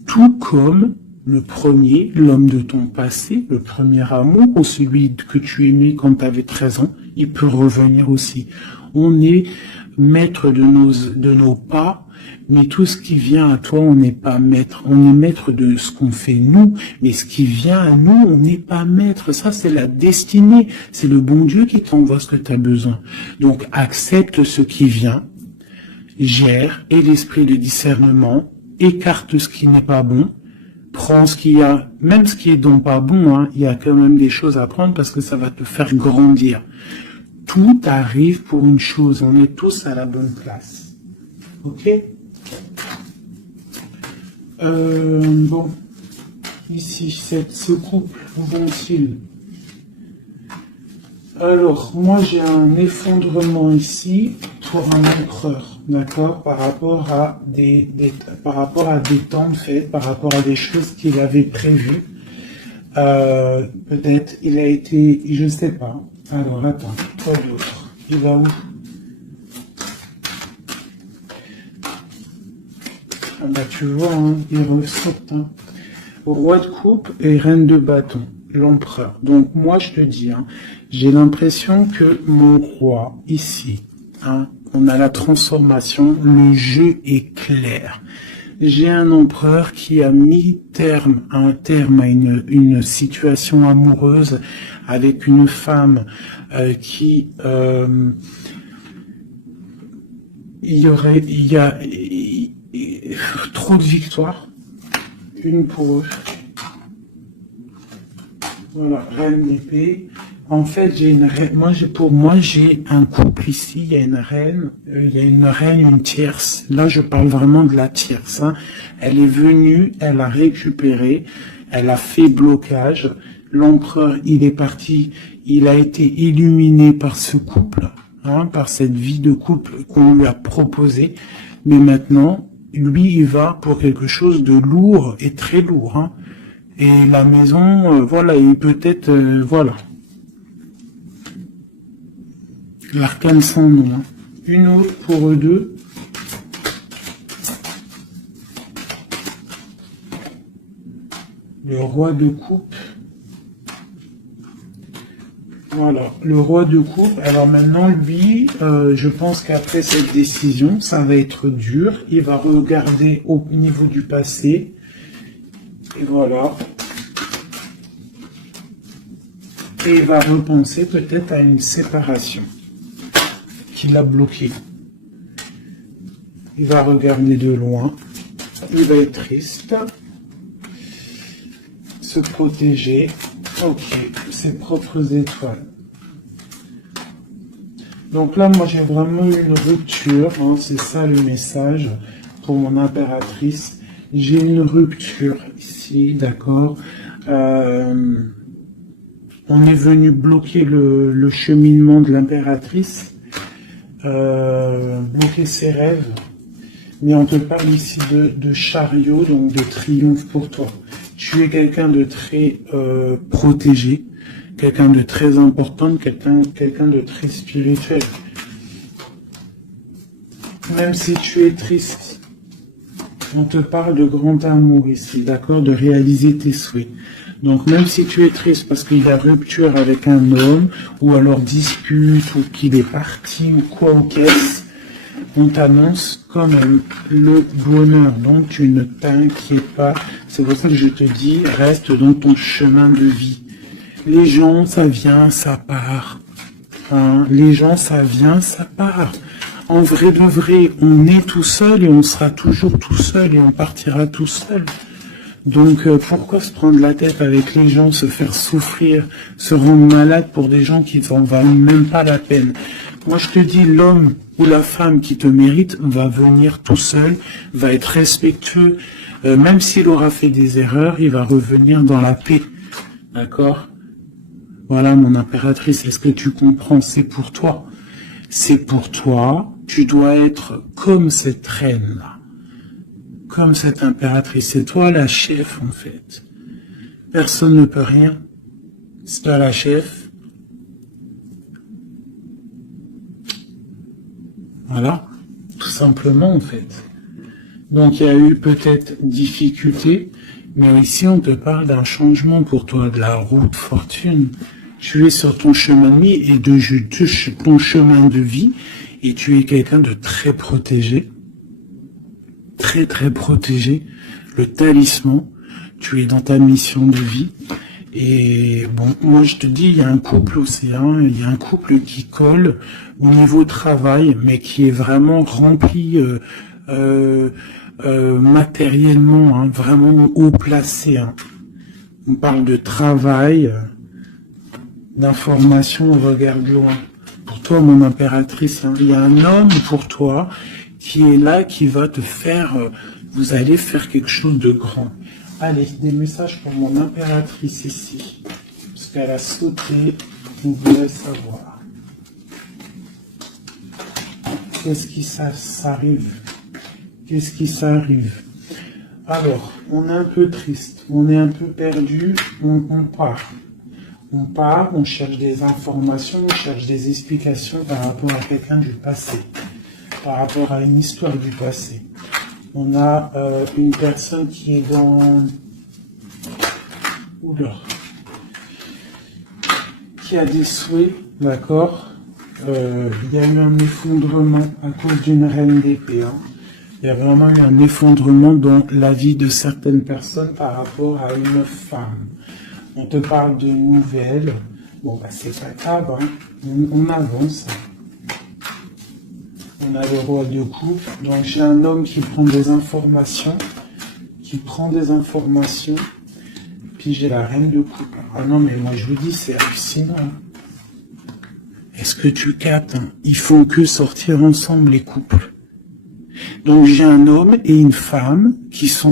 Tout comme le premier, l'homme de ton passé, le premier amour, ou celui que tu aimais quand tu avais 13 ans, il peut revenir aussi. On est maître de nos pas, mais tout ce qui vient à toi, on n'est pas maître. On est maître de ce qu'on fait nous, mais ce qui vient à nous, on n'est pas maître. Ça, c'est la destinée. C'est le bon Dieu qui t'envoie ce que tu as besoin. Donc, accepte ce qui vient, gère, et l'esprit de discernement, écarte ce qui n'est pas bon, prends ce qu'il y a, même ce qui est donc pas bon, hein, il y a quand même des choses à prendre parce que ça va te faire grandir. Tout arrive pour une chose, on est tous à la bonne place. Ok? Bon, ici, ce couple, où vont-ils? Alors, moi j'ai un effondrement ici pour un empereur, d'accord, par rapport à des temps faits, par rapport à des choses qu'il avait prévues. Peut-être il a été, je sais pas. Alors attends, quoi d'autre? Il va où? Ah bah tu vois, hein, il ressorte. Hein. Roi de coupe et reine de bâton, l'empereur. Donc moi je te dis, hein, j'ai l'impression que mon roi ici, hein, on a la transformation, le jeu est clair. J'ai un empereur qui a mis un terme à une situation amoureuse avec une femme qui il y a trop de victoires, une pour eux. Voilà, reine d'épée. En fait, pour moi, j'ai un couple ici, il y a une reine, une tierce. Là, je parle vraiment de la tierce, hein. Elle est venue, elle a récupéré, elle a fait blocage. L'empereur, il est parti, il a été illuminé par ce couple, hein, par cette vie de couple qu'on lui a proposé. Mais maintenant, lui, il va pour quelque chose de lourd et très lourd, hein. Et la maison, voilà, et peut-être, voilà. L'arcane sans nom. Hein. Une autre pour eux deux. Le roi de coupe. Voilà, le roi de coupe. Alors maintenant, lui, je pense qu'après cette décision, ça va être dur. Il va regarder au niveau du passé. Et voilà. Et il va repenser peut-être à une séparation qui l'a bloqué. Il va regarder de loin. Il va être triste. Se protéger. Ok, ses propres étoiles. Donc là, moi, j'ai vraiment eu une rupture. Hein, c'est ça le message pour mon impératrice. J'ai une rupture ici, d'accord. On est venu bloquer le cheminement de l'impératrice, bloquer ses rêves. Mais on te parle ici de chariot, donc de triomphe pour toi. Tu es quelqu'un de très protégé, quelqu'un de très important, quelqu'un de très spirituel. Même si tu es triste, on te parle de grand amour ici, d'accord, de réaliser tes souhaits. Donc même si tu es triste parce qu'il y a rupture avec un homme, ou alors dispute, ou qu'il est parti, ou quoi ou qu'est-ce, on t'annonce quand même le bonheur. Donc tu ne t'inquiètes pas. C'est pour ça que je te dis, reste dans ton chemin de vie. Les gens, ça vient, ça part. Hein, les gens, ça vient, ça part. En vrai de vrai, on est tout seul et on sera toujours tout seul et on partira tout seul. Donc pourquoi se prendre la tête avec les gens, se faire souffrir, se rendre malade pour des gens qui n'en valent même pas la peine. Moi je te dis, l'homme ou la femme qui te mérite va venir tout seul, va être respectueux, même s'il aura fait des erreurs, il va revenir dans la paix. D'accord ? Voilà, mon impératrice, est-ce que tu comprends? C'est pour toi. C'est pour toi. Tu dois être comme cette reine-là. Comme cette impératrice. C'est toi la chef, en fait. Personne ne peut rien. C'est toi la chef. Voilà. Tout simplement, en fait. Donc, il y a eu peut-être difficulté, mais ici, on te parle d'un changement pour toi, de la route fortune. Tu es sur ton chemin de vie et de ton chemin de vie, et tu es quelqu'un de très protégé. Très, très protégé. Le talisman. Tu es dans ta mission de vie. Et bon, moi je te dis, il y a un couple aussi, hein, il y a un couple qui colle au niveau travail, mais qui est vraiment rempli matériellement, hein, vraiment haut placé. Hein. On parle de travail, d'information, on regarde loin. Pour toi, mon impératrice, hein, il y a un homme pour toi qui est là, qui va te faire, vous allez faire quelque chose de grand. Allez, des messages pour mon impératrice ici. Parce qu'elle a sauté, vous voulez savoir. Qu'est-ce qui s'arrive? Qu'est-ce qui s'arrive? Alors, on est un peu triste, on est un peu perdu, on part. On part, on cherche des informations, on cherche des explications par rapport à quelqu'un du passé. Par rapport à une histoire du passé. On a une personne qui est dans... Oula. Qui a des souhaits, d'accord. Il y a eu un effondrement à cause d'une reine d'épée. Hein. Il y a vraiment eu un effondrement dans la vie de certaines personnes par rapport à une femme. On te parle de nouvelles. Bon, bah c'est pas grave, hein. On avance. On a le roi de coupe, donc j'ai un homme qui prend des informations, puis j'ai la reine de coupe. Ah non, mais moi je vous dis, c'est hallucinant. Est-ce que tu captes, hein? Ils font que sortir ensemble, les couples. Donc j'ai un homme et une femme qui se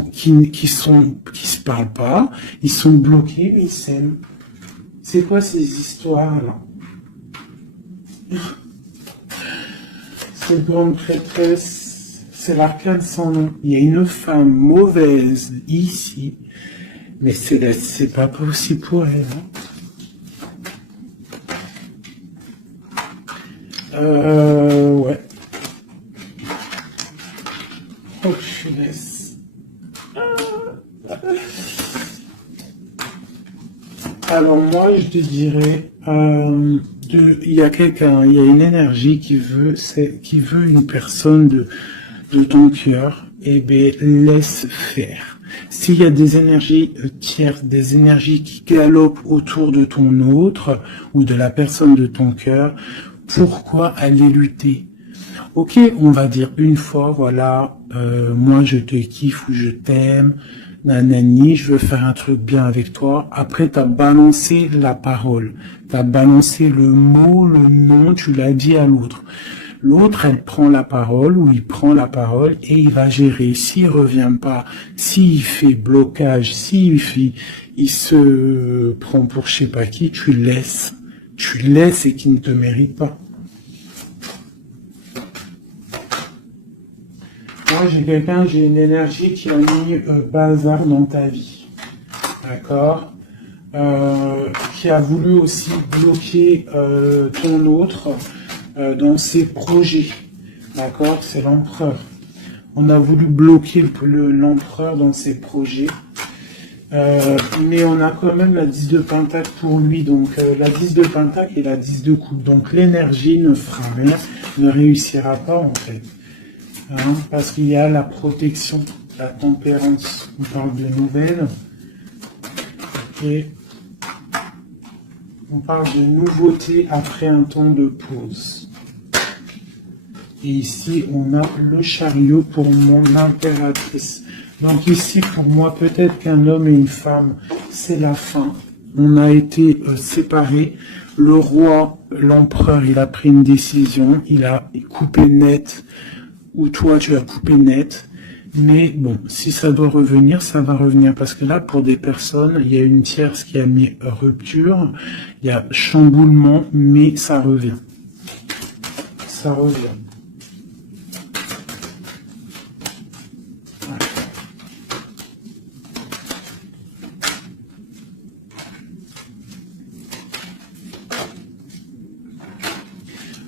parlent pas, ils sont bloqués, mais ils s'aiment. C'est quoi ces histoires-là? Cette grande prêtresse, c'est l'arcane sans nom. Il y a une femme mauvaise ici, mais c'est pas possible pour elle. Hein. Ouais. Oh, punaise. Alors moi, je te dirais... il y a quelqu'un, il y a une énergie qui veut une personne de ton cœur, et bien laisse faire. S'il y a des énergies tierces, des énergies qui galopent autour de ton autre ou de la personne de ton cœur, pourquoi aller lutter? Ok, on va dire une fois, voilà, moi je te kiffe ou je t'aime, nanani, je veux faire un truc bien avec toi. Après, t'as balancé la parole, t'as balancé le mot, le nom, tu l'as dit à l'autre. L'autre, elle prend la parole ou il prend la parole et il va gérer. S'il revient pas, s'il fait blocage, il se prend pour je sais pas qui, tu laisses et qui ne te mérite pas. Moi, j'ai une énergie qui a mis bazar dans ta vie. D'accord? Qui a voulu aussi bloquer ton autre dans ses projets. D'accord? C'est l'empereur. On a voulu bloquer l'empereur dans ses projets. Mais on a quand même la 10 de pentacle pour lui. Donc la 10 de pentacle et la 10 de coupe. Donc l'énergie ne fera rien, ne réussira pas en fait. Hein, parce qu'il y a la protection, la tempérance. On parle de nouvelles. Et on parle de nouveauté après un temps de pause. Et ici, on a le chariot pour mon impératrice. Donc ici, pour moi, peut-être qu'un homme et une femme, c'est la fin. On a été séparés. Le roi, l'empereur, il a pris une décision. Il a coupé net. Ou toi, tu as coupé net. Mais bon, si ça doit revenir, ça va revenir. Parce que là, pour des personnes, il y a une tierce qui a mis rupture, il y a chamboulement, mais ça revient. Ça revient.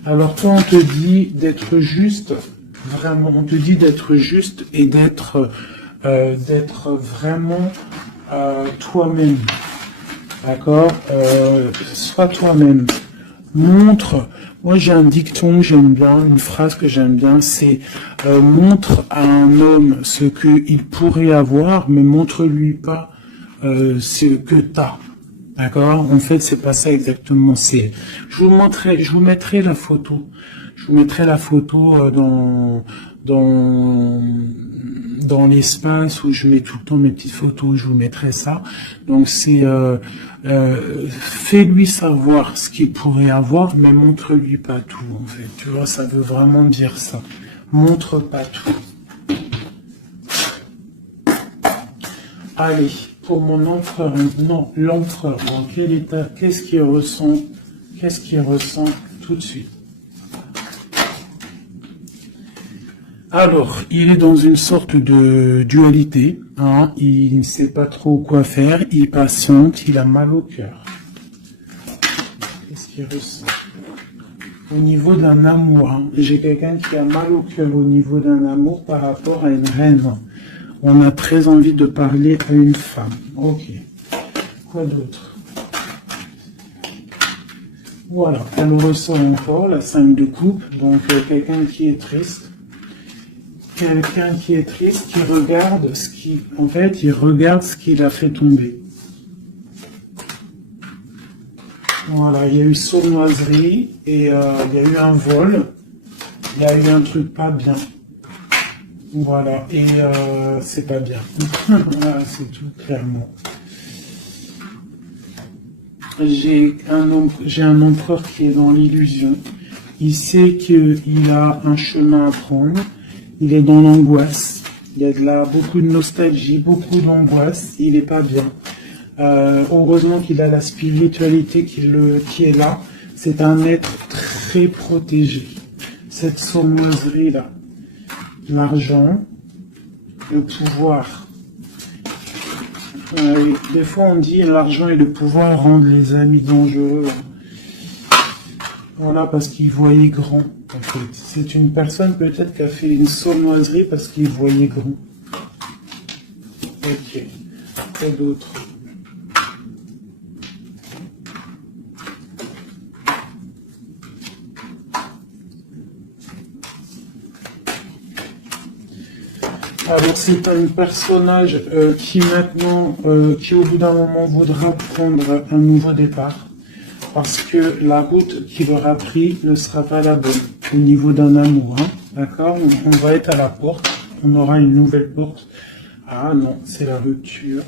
Alors toi, on te dit d'être juste, vraiment, on te dit d'être juste et d'être vraiment toi-même. D'accord. Sois toi-même. Montre. Moi, j'ai un dicton que j'aime bien, une phrase que j'aime bien, c'est montre à un homme ce qu'il pourrait avoir, mais montre-lui pas ce que t'as. D'accord. En fait, c'est pas ça exactement. C'est. Je vous mettrai la photo. Je vous mettrai la photo dans l'espace où je mets tout le temps mes petites photos. Je vous mettrai ça. Donc c'est fais-lui savoir ce qu'il pourrait avoir, mais montre-lui pas tout. En fait, tu vois, ça veut vraiment dire ça. Montre pas tout. Allez. Pour mon empereur, non, l'empereur, dans quel état, qu'est-ce qu'il ressent tout de suite. Alors, il est dans une sorte de dualité, hein, il ne sait pas trop quoi faire, il patiente, il a mal au cœur. Qu'est-ce qu'il ressent? Au niveau d'un amour, hein, j'ai quelqu'un qui a mal au cœur au niveau d'un amour par rapport à une reine. On a très envie de parler à une femme. Ok. Quoi d'autre? Voilà. Elle ressort encore la 5 de coupe. Donc quelqu'un qui est triste. Quelqu'un qui est triste, qui regarde ce qui... En fait, il regarde ce qu'il a fait tomber. Voilà. Il y a eu sournoiserie et il y a eu un vol. Il y a eu un truc pas bien. Voilà, et c'est pas bien. Voilà, c'est tout clairement. J'ai un empereur qui est dans l'illusion. Il sait qu'il a un chemin à prendre. Il est dans l'angoisse. Il y a beaucoup de nostalgie, beaucoup d'angoisse. Il est pas bien. Heureusement qu'il a la spiritualité qui est là. C'est un être très protégé. Cette sournoiserie-là. L'argent, le pouvoir. Des fois on dit l'argent et le pouvoir rendent les amis dangereux. Voilà, parce qu'ils voyaient grand. En fait. C'est une personne peut-être qui a fait une sournoiserie parce qu'il voyait grand. Ok. Quoi d'autre? Alors c'est un personnage qui maintenant, qui au bout d'un moment voudra prendre un nouveau départ, parce que la route qu'il aura pris ne sera pas la bonne au niveau d'un amour, hein, d'accord? On va être à la porte, on aura une nouvelle porte. Ah non, c'est la rupture.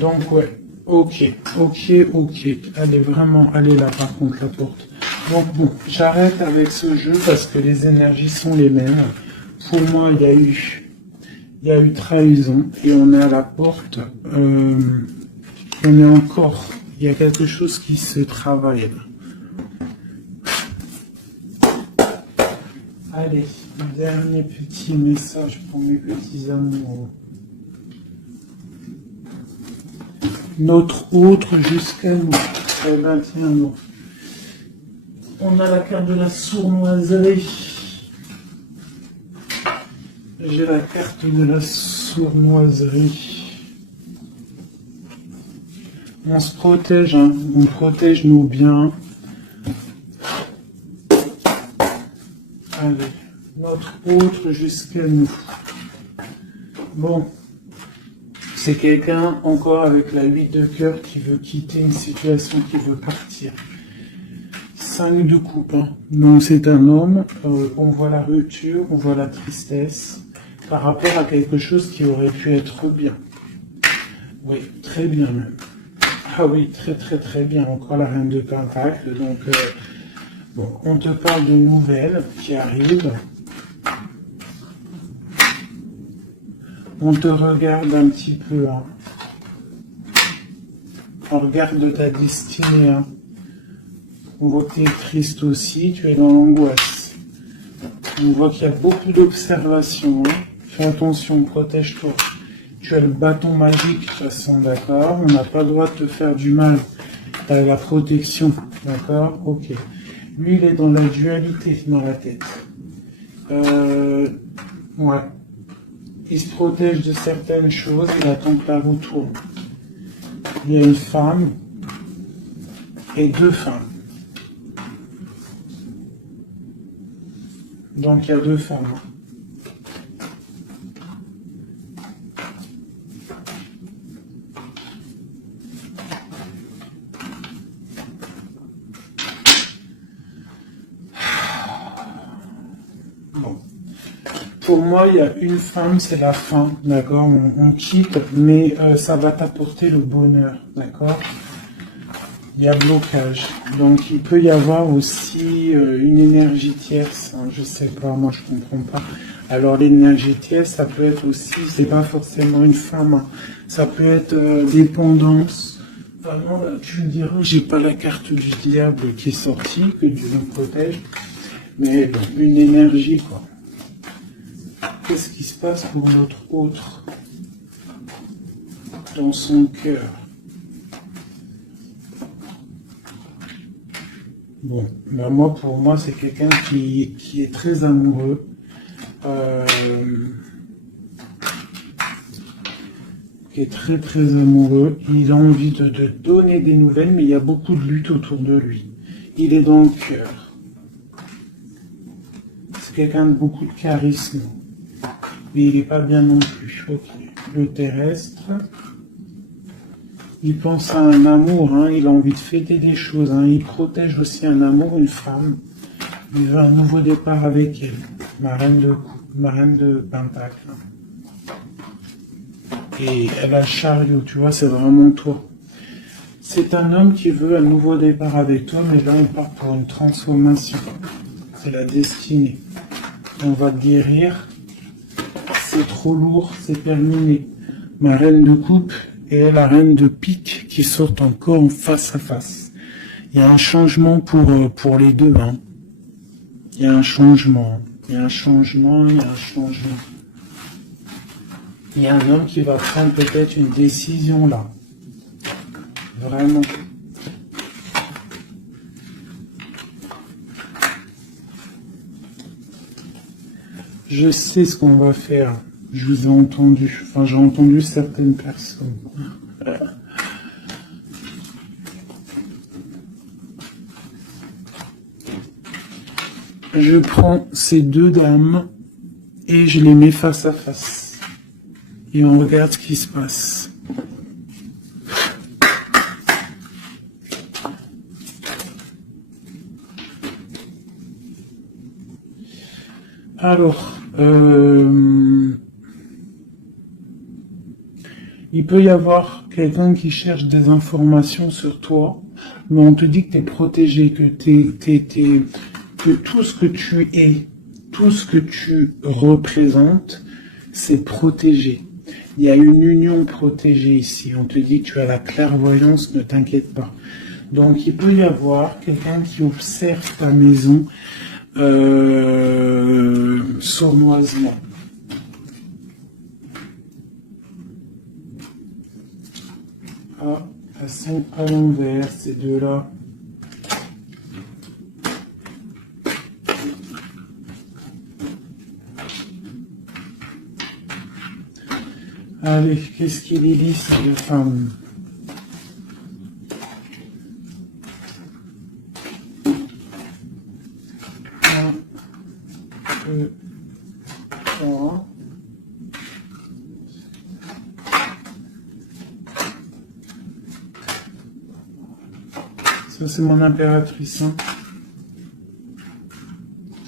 Donc ouais, ok. Elle est vraiment, elle est là par contre la porte. Donc bon, j'arrête avec ce jeu parce que les énergies sont les mêmes. Pour moi, il y a eu trahison et on est à la porte. On est encore, il y a quelque chose qui se travaille. Allez, dernier petit message pour mes petits amours. Notre autre jusqu'à nous. Eh ben tiens, non. On a la carte de la sournoiserie. J'ai la carte de la sournoiserie. On se protège, hein. On protège nos biens. Allez, notre autre jusqu'à nous. Bon, c'est quelqu'un encore avec la 8 de cœur qui veut quitter une situation, qui veut partir. 5 de coupe, hein. Donc c'est un homme, on voit la rupture, on voit la tristesse par rapport à quelque chose qui aurait pu être bien. Oui, très bien même. Ah oui, très bien. Encore la reine de Pentacle, donc Bon, on te parle de nouvelles qui arrivent. On te regarde un petit peu. Hein. On regarde ta destinée. Hein. On voit que tu es triste aussi, tu es dans l'angoisse. On voit qu'il y a beaucoup d'observations. Hein. Fais attention, protège-toi. Tu as le bâton magique de toute façon, d'accord? On n'a pas le droit de te faire du mal. Tu as la protection, d'accord? Ok. Lui, il est dans la dualité dans la tête. Ouais. Il se protège de certaines choses, il attend que la roue tourne. Il y a une femme et deux femmes. Donc il y a deux femmes. Bon. Pour moi, il y a une femme, c'est la fin, d'accord, on quitte, mais ça va t'apporter le bonheur, d'accord. Il y a blocage, donc il peut y avoir aussi une énergie tierce, hein, je sais pas, moi je comprends pas. Alors l'énergie tierce, ça peut être aussi, c'est pas forcément une femme, hein. Ça peut être dépendance. Vraiment, là, tu me diras, j'ai pas la carte du diable qui est sortie, que Dieu nous protège, mais bon, une énergie, quoi. Qu'est-ce qui se passe pour notre autre dans son cœur? Bon, ben moi, pour moi, c'est quelqu'un qui est très amoureux. Qui est très très amoureux. Il a envie de donner des nouvelles, mais il y a beaucoup de lutte autour de lui. Il est dans le cœur. C'est quelqu'un de beaucoup de charisme. Mais il n'est pas bien non plus. Ok. Le terrestre. Il pense à un amour, hein. Il a envie de fêter des choses. Hein. Il protège aussi un amour, une femme. Il veut un nouveau départ avec elle. Ma reine de Pentacle. Et elle a le chariot, tu vois, c'est vraiment toi. C'est un homme qui veut un nouveau départ avec toi, mais là on part pour une transformation. C'est la destinée. On va guérir. C'est trop lourd, c'est terminé. Ma reine de coupe et la reine de pique qui sortent encore en face à face. Il y a un changement pour les deux. Hein. Il y a un changement. Il y a un changement. Il y a un changement. Il y a un homme qui va prendre peut-être une décision là. Vraiment. Je sais ce qu'on va faire. Je vous ai entendu. Enfin, j'ai entendu certaines personnes. Je prends ces deux dames et je les mets face à face. Et on regarde ce qui se passe. Alors, il peut y avoir quelqu'un qui cherche des informations sur toi, mais on te dit que tu es protégé, que que tout ce que tu es, tout ce que tu représentes, c'est protégé. Il y a une union protégée ici. On te dit que tu as la clairvoyance, ne t'inquiète pas. Donc, il peut y avoir quelqu'un qui observe ta maison sournoisement. Ah, elles sont à l'envers, ces deux-là. Allez, qu'est-ce qu'il est dit, ces deux femmes? Un, deux, trois. Ça, c'est mon impératrice. Hein.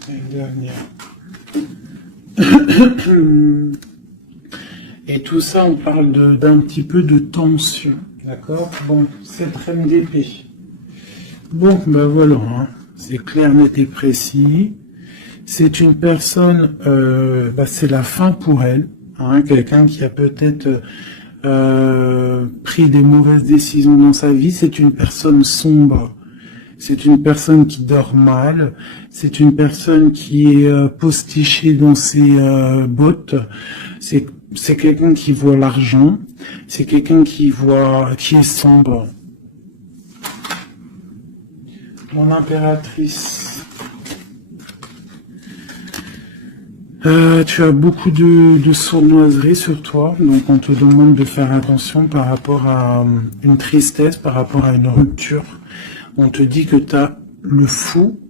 Et une dernière. Et tout ça, on parle d'un petit peu de tension, d'accord? Bon, cette reine d'épée. Bon, ben voilà, hein. C'est clair, net et précis. C'est une personne, c'est la fin pour elle. Hein, quelqu'un qui a peut-être pris des mauvaises décisions dans sa vie. C'est une personne sombre. C'est une personne qui dort mal. C'est une personne qui est postichée dans ses bottes. C'est quelqu'un qui voit l'argent. C'est quelqu'un qui est sombre. Mon impératrice. Tu as beaucoup de sournoiserie sur toi, donc on te demande de faire attention par rapport à une tristesse, par rapport à une rupture. On te dit que tu as le fou,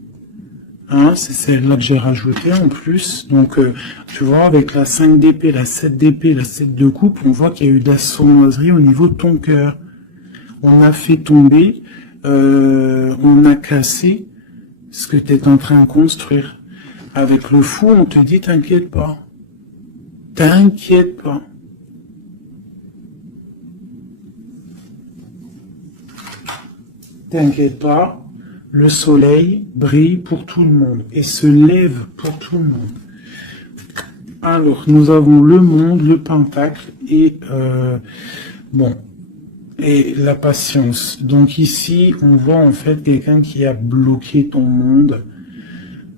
hein, c'est celle-là que j'ai rajouté en plus. Donc, tu vois, avec la 5 d'épée, la 7 d'épée, la 7 de coupe, on voit qu'il y a eu de la sournoiserie au niveau de ton cœur. On a fait tomber, on a cassé ce que tu es en train de construire. Avec le fou, on te dit, t'inquiète pas. T'inquiète pas. T'inquiète pas, le soleil brille pour tout le monde et se lève pour tout le monde. Alors, nous avons le monde, le pentacle et et la patience. Donc ici, on voit en fait quelqu'un qui a bloqué ton monde.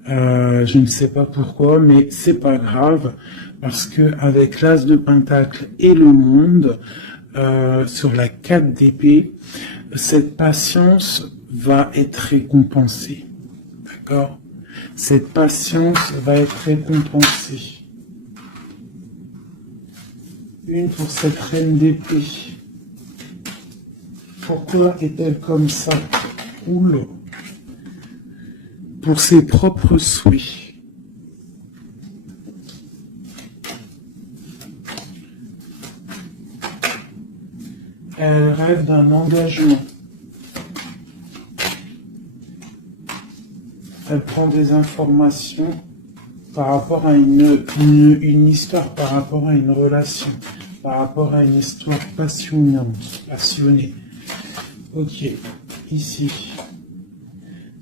Je ne sais pas pourquoi, mais c'est pas grave parce que avec l'as de pentacle et le monde sur la 4 d'épée, cette patience va être récompensée. D'accord? Cette patience va être récompensée. Une pour cette reine d'épée. Pourquoi est-elle comme ça? Oula. Pour ses propres souhaits. Elle rêve d'un engagement. Elle prend des informations par rapport à une histoire, par rapport à une relation, par rapport à une histoire passionnée. Ok, ici.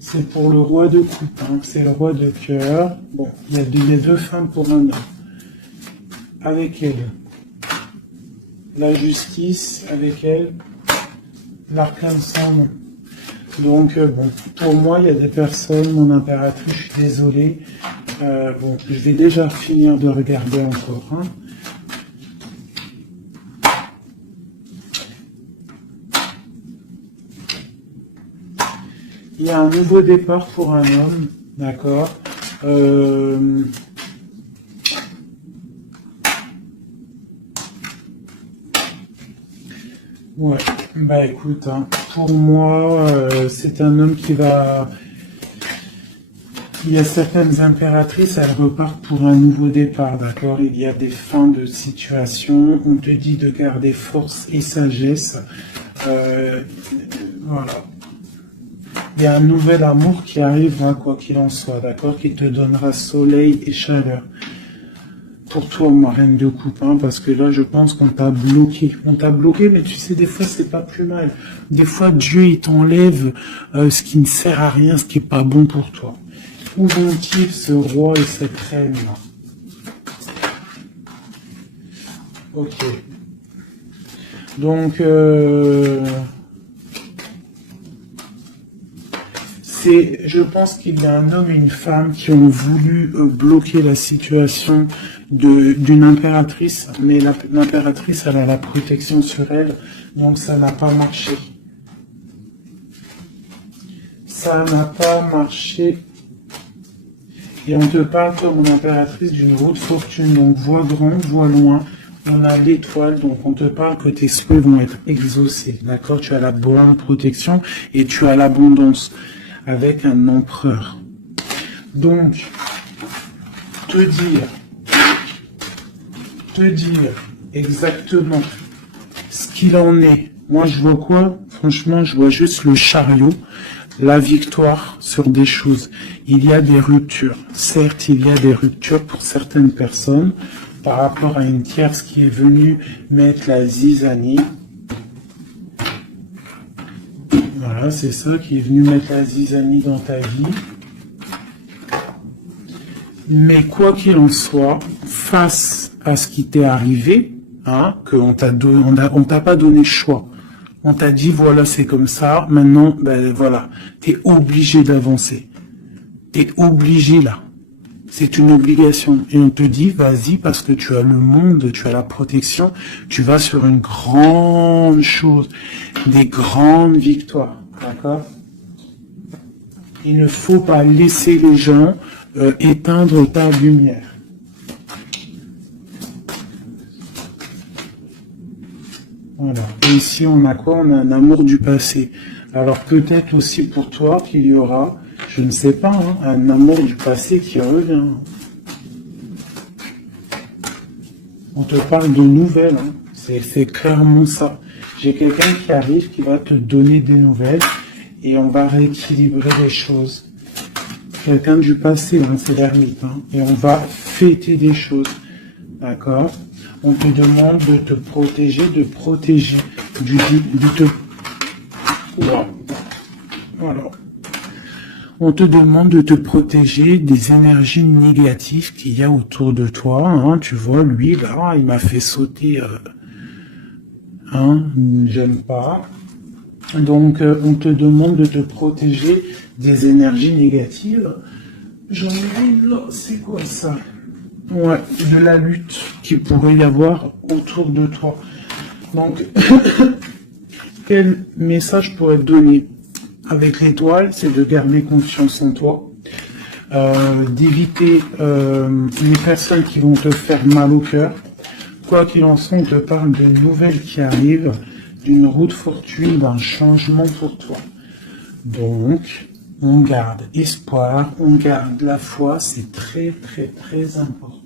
C'est pour le roi de coupe, hein. C'est le roi de cœur. Bon, il y a deux femmes pour un homme. Avec elle, la justice, avec elle, l'arcane sans nom. Donc, pour moi, il y a des personnes, mon impératrice, je suis désolé. Je vais déjà finir de regarder encore. Hein. Il y a un nouveau départ pour un homme, d'accord. Ouais, bah écoute, hein, pour moi, c'est un homme qui va... Il y a certaines impératrices, elles repartent pour un nouveau départ, d'accord. Il y a des fins de situation, on te dit de garder force et sagesse. Voilà. Il y a un nouvel amour qui arrivera, quoi qu'il en soit, d'accord, qui te donnera soleil et chaleur. Pour toi, ma reine de coupe, hein, parce que là, je pense qu'on t'a bloqué. On t'a bloqué, mais tu sais, des fois, c'est pas plus mal. Des fois, Dieu, il t'enlève ce qui ne sert à rien, ce qui est pas bon pour toi. Où vont-ils, ce roi et cette reine-là? Ok. Donc, je pense qu'il y a un homme et une femme qui ont voulu bloquer la situation d'une impératrice, mais l'impératrice, elle a la protection sur elle, donc ça n'a pas marché. Ça n'a pas marché. Et on te parle comme une impératrice d'une haute fortune, donc vois grand, vois loin. On a l'étoile, donc on te parle que tes souhaits vont être exaucés, d'accord? Tu as la bonne protection et tu as l'abondance. Avec un empereur. Donc, te dire exactement ce qu'il en est. Moi, je vois quoi? Franchement, je vois juste le chariot, la victoire sur des choses. Il y a des ruptures. Certes, il y a des ruptures pour certaines personnes par rapport à une tierce qui est venue mettre la zizanie. Voilà, c'est ça qui est venu mettre la zizanie dans ta vie. Mais quoi qu'il en soit, face à ce qui t'est arrivé, hein, on t'a pas donné le choix. On t'a dit, voilà, c'est comme ça. Maintenant, ben voilà, t'es obligé d'avancer. T'es obligé là. C'est une obligation. Et on te dit, vas-y, parce que tu as le monde, tu as la protection, tu vas sur une grande chose, des grandes victoires. D'accord? Il ne faut pas laisser les gens éteindre ta lumière. Voilà. Et ici, on a quoi? On a un amour du passé. Alors peut-être aussi pour toi qu'il y aura, je ne sais pas, hein, un amour du passé qui revient. On te parle de nouvelles. Hein. C'est clairement ça. J'ai quelqu'un qui arrive, qui va te donner des nouvelles et on va rééquilibrer les choses. Quelqu'un du passé, hein, c'est l'ermite. Hein, et on va fêter des choses. D'accord? On te demande de te protéger, voilà. On te demande de te protéger des énergies négatives qu'il y a autour de toi. Hein. Tu vois, lui, là, il m'a fait sauter. J'aime pas. Donc, on te demande de te protéger des énergies négatives. J'en ai une là, c'est quoi ça? Ouais, de la lutte qu'il pourrait y avoir autour de toi. Donc, quel message pourrait te donner avec l'étoile? C'est de garder confiance en toi, d'éviter les personnes qui vont te faire mal au cœur. Quoi qu'il en soit, on te parle d'une nouvelle qui arrive, d'une route fortuite, d'un changement pour toi. Donc, on garde espoir, on garde la foi, c'est très très très important.